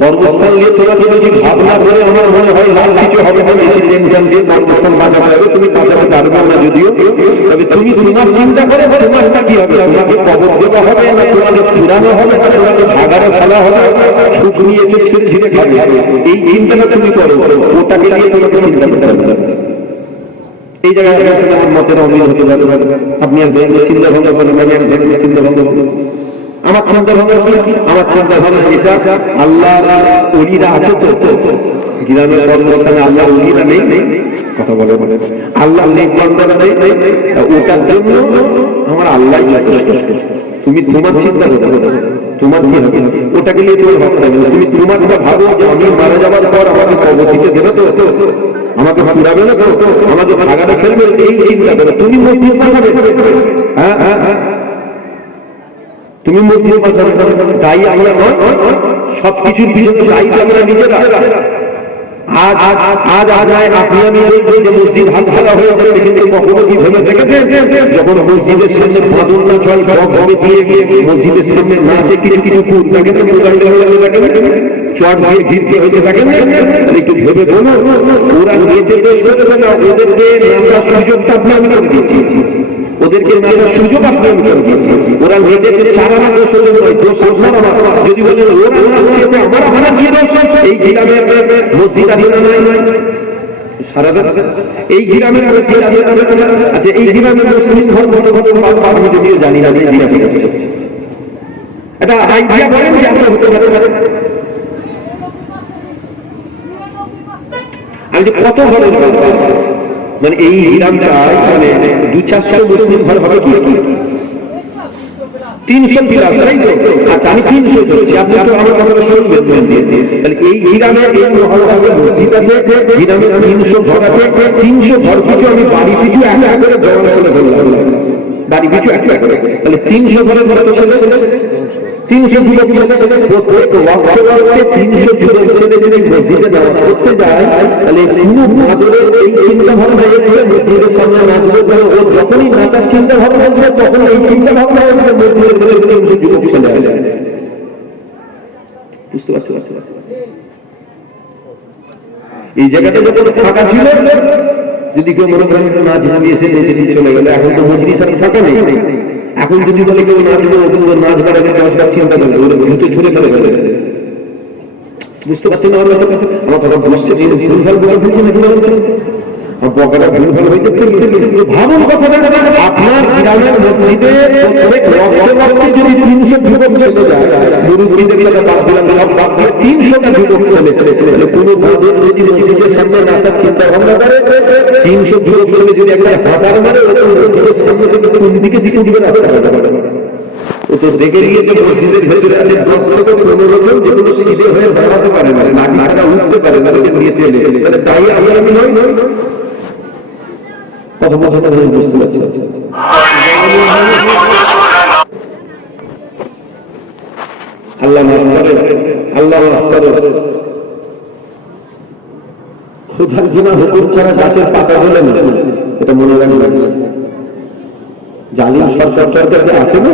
কর্মস্থান নিয়ে তোমাকে বেশি ভাবনা করে আমার মনে হয় লাভ কিছু হবে না। বেশি টেনশন দিয়ে কর্মস্থান বাজাতে হবে, তুমি বাজাতে পারবে না যদিও। তবে তুমি তোমার চিন্তা করে তোমারটা কি হবে? তোমাকে কবর দেওয়া হবে না, তোমাকে পুরানো হবে না, তোমাকে ভাগারে ফেলা হবে, সুখ নিয়ে এসে ছেড়ে ছিঁড়ে খাবে, এই চিন্তাটা তুমি করো। ওটাকে নিয়ে তোমাকে চিন্তা করতে হবে। এই জায়গায় আমার মতের অমিল হতে পারে। আপনি একজন চিন্তা ভাবনা করেন, আমি একজন চিন্তা ভাবনা করি। আমার চিন্তা ভাবনা কি? আমার চিন্তা ভাবনা এটা, আল্লাহ ওলিরা আছে তো গ্রামের কর্মস্থানে আল্লাহ ওলিরা নেই, কথা বলে আল্লাহ নেই, ওটার জন্য আমার আল্লাহ যথেষ্ট। তুমি তোমার চিন্তা করতে হবে, তোমার কি হবে ওটাকে নিয়ে তুমি ভাবতে হবে। তুমি তোমারটা ভাবো যে আমি মারা যাবার পর আমাকে কবর দিতে দেবে তো, আমাকে পুরাবে না তো, আমাকে ভাগাটা ফেলবে, এই চিন্তা করো। তুমি মসজিদ বানাবে, হ্যাঁ হ্যাঁ হ্যাঁ, তুমি মসজিদ বানাবে, তাই আমরা সবকিছুর পিছনে দায়ী আমরা নিজেরা। আজ আপনি আমি যে মসজিদ হাত ছাড়া হয়ে যাচ্ছে, কিন্তু কখনো কি ভেবে দেখেছেন যখন মসজিদের সামনে বাদুর নাচ হয়, ঘরে দিয়ে গিয়ে মসজিদের সামনে নাচে কিছু কিছু কুর থাকে না, চট দিয়ে ঘিরতে হইতে থাকে না, একটু ভেবে বলো ওরা নিয়েছে দোষ করেছে না, ওদেরকে নাচার সুযোগটা আপনি আমি করে দিয়েছি, ওদেরকে নাচার সুযোগ আপনি আমি করে দিয়েছি। ওরা নেচেছে সারা না দোষ ওদের নয়, দোষ আমার। যদি বলেন ওরা নাচছে আমার কি দোষ? এই গ্রামের মসজিদ আছে না নাই সারা এই গ্রামের মসজিদ আছে, আচ্ছা এই গ্রামের মুসলিম ধর্ম আমি যদিও জানি না, এটা আইডিয়া করেন যে আমরা হতে পারে। আমি যে কত ঘর মানে এই গ্রামটায় মানে 200-400 মুসলিম ঘর হবে কি 300 প্লাস, তাই তো? আচ্ছা আমি 300 ধরছি, আপনি তো আমার শুনবেন। তাহলে এই গ্রামের এই মহল্লাতে মসজিদ আছে, গ্রামের 300 ঘর আছে, 300 ঘর পিছু আমি বাড়ি পিছু একটা করে জমা করে ধরলাম, বাড়ি পিছু একটা করে। তাহলে 300 ঘরের কত ছেলে? 300 যুবক ছেলে, প্রত্যেক ওয়াক্তে 300 যুবক ছেলে যদি মসজিদে নামাজ পড়তে যায়, তাহলে কোনো মাদুরের এই চিন্তা ভাবনা এসে মসজিদের সামনে নাচবে, ও যখনই নাচার চিন্তা ভাবনা আসবে তখন এই চিন্তা ভাবনা আসবে মসজিদের ছেলে 300 যুবক ছেলে আসবে। বুঝতে পারছি? এই জায়গাটা যখন ফাঁকা ছিল, যদি কেউ মনে করেন নাচ এসে চলে গেল, এখন তো মজলিস আর ফাঁকা নেই। এখন যদি বলে কেউ নাচবে, নাচ বাড়াবে 10 বার চিন্তা করবে, ওরা জুতো ছুড়ে ফেলে ফেলে। বুঝতে পারছেন না আমার কথা? বুঝছে ভুলভাল বলে ফেলছে নাকি বকাটা ভুলভাল হয়ে যাচ্ছে। ভাবুন কথাটা, আপনার গ্রামের মসজিদে যদি 300 যুবক চলে যায়, মুরুব্বীদের কথা বাদ দিলাম, সব 300টা যুবক চলে, তাহলে কোনো ভাবে যদি মসজিদের সামনে নাচার চিন্তা ভাবনা করে, 300 যুবক চলে যদি একটা হাতার মারে, মসজিদের সামনে থেকে কোন দিকে রাস্তা হবে? ও তো দেখে গিয়েছে মসজিদের ভেতরে আছে 10 থেকে 15 জন, যেগুলো সিধে হয়ে দাঁড়াতে পারে না, নাকটা উঠতে পারে না, নিয়ে চলে। তাহলে তাই আমি নই কথা বলতে বুঝতে পারছি। আল্লাহ কোথায় কিনা হুকুম ছাড়া গাছের পাতা বলে না, এটা মনে রাখবেন। জালিম সরকার আছে না।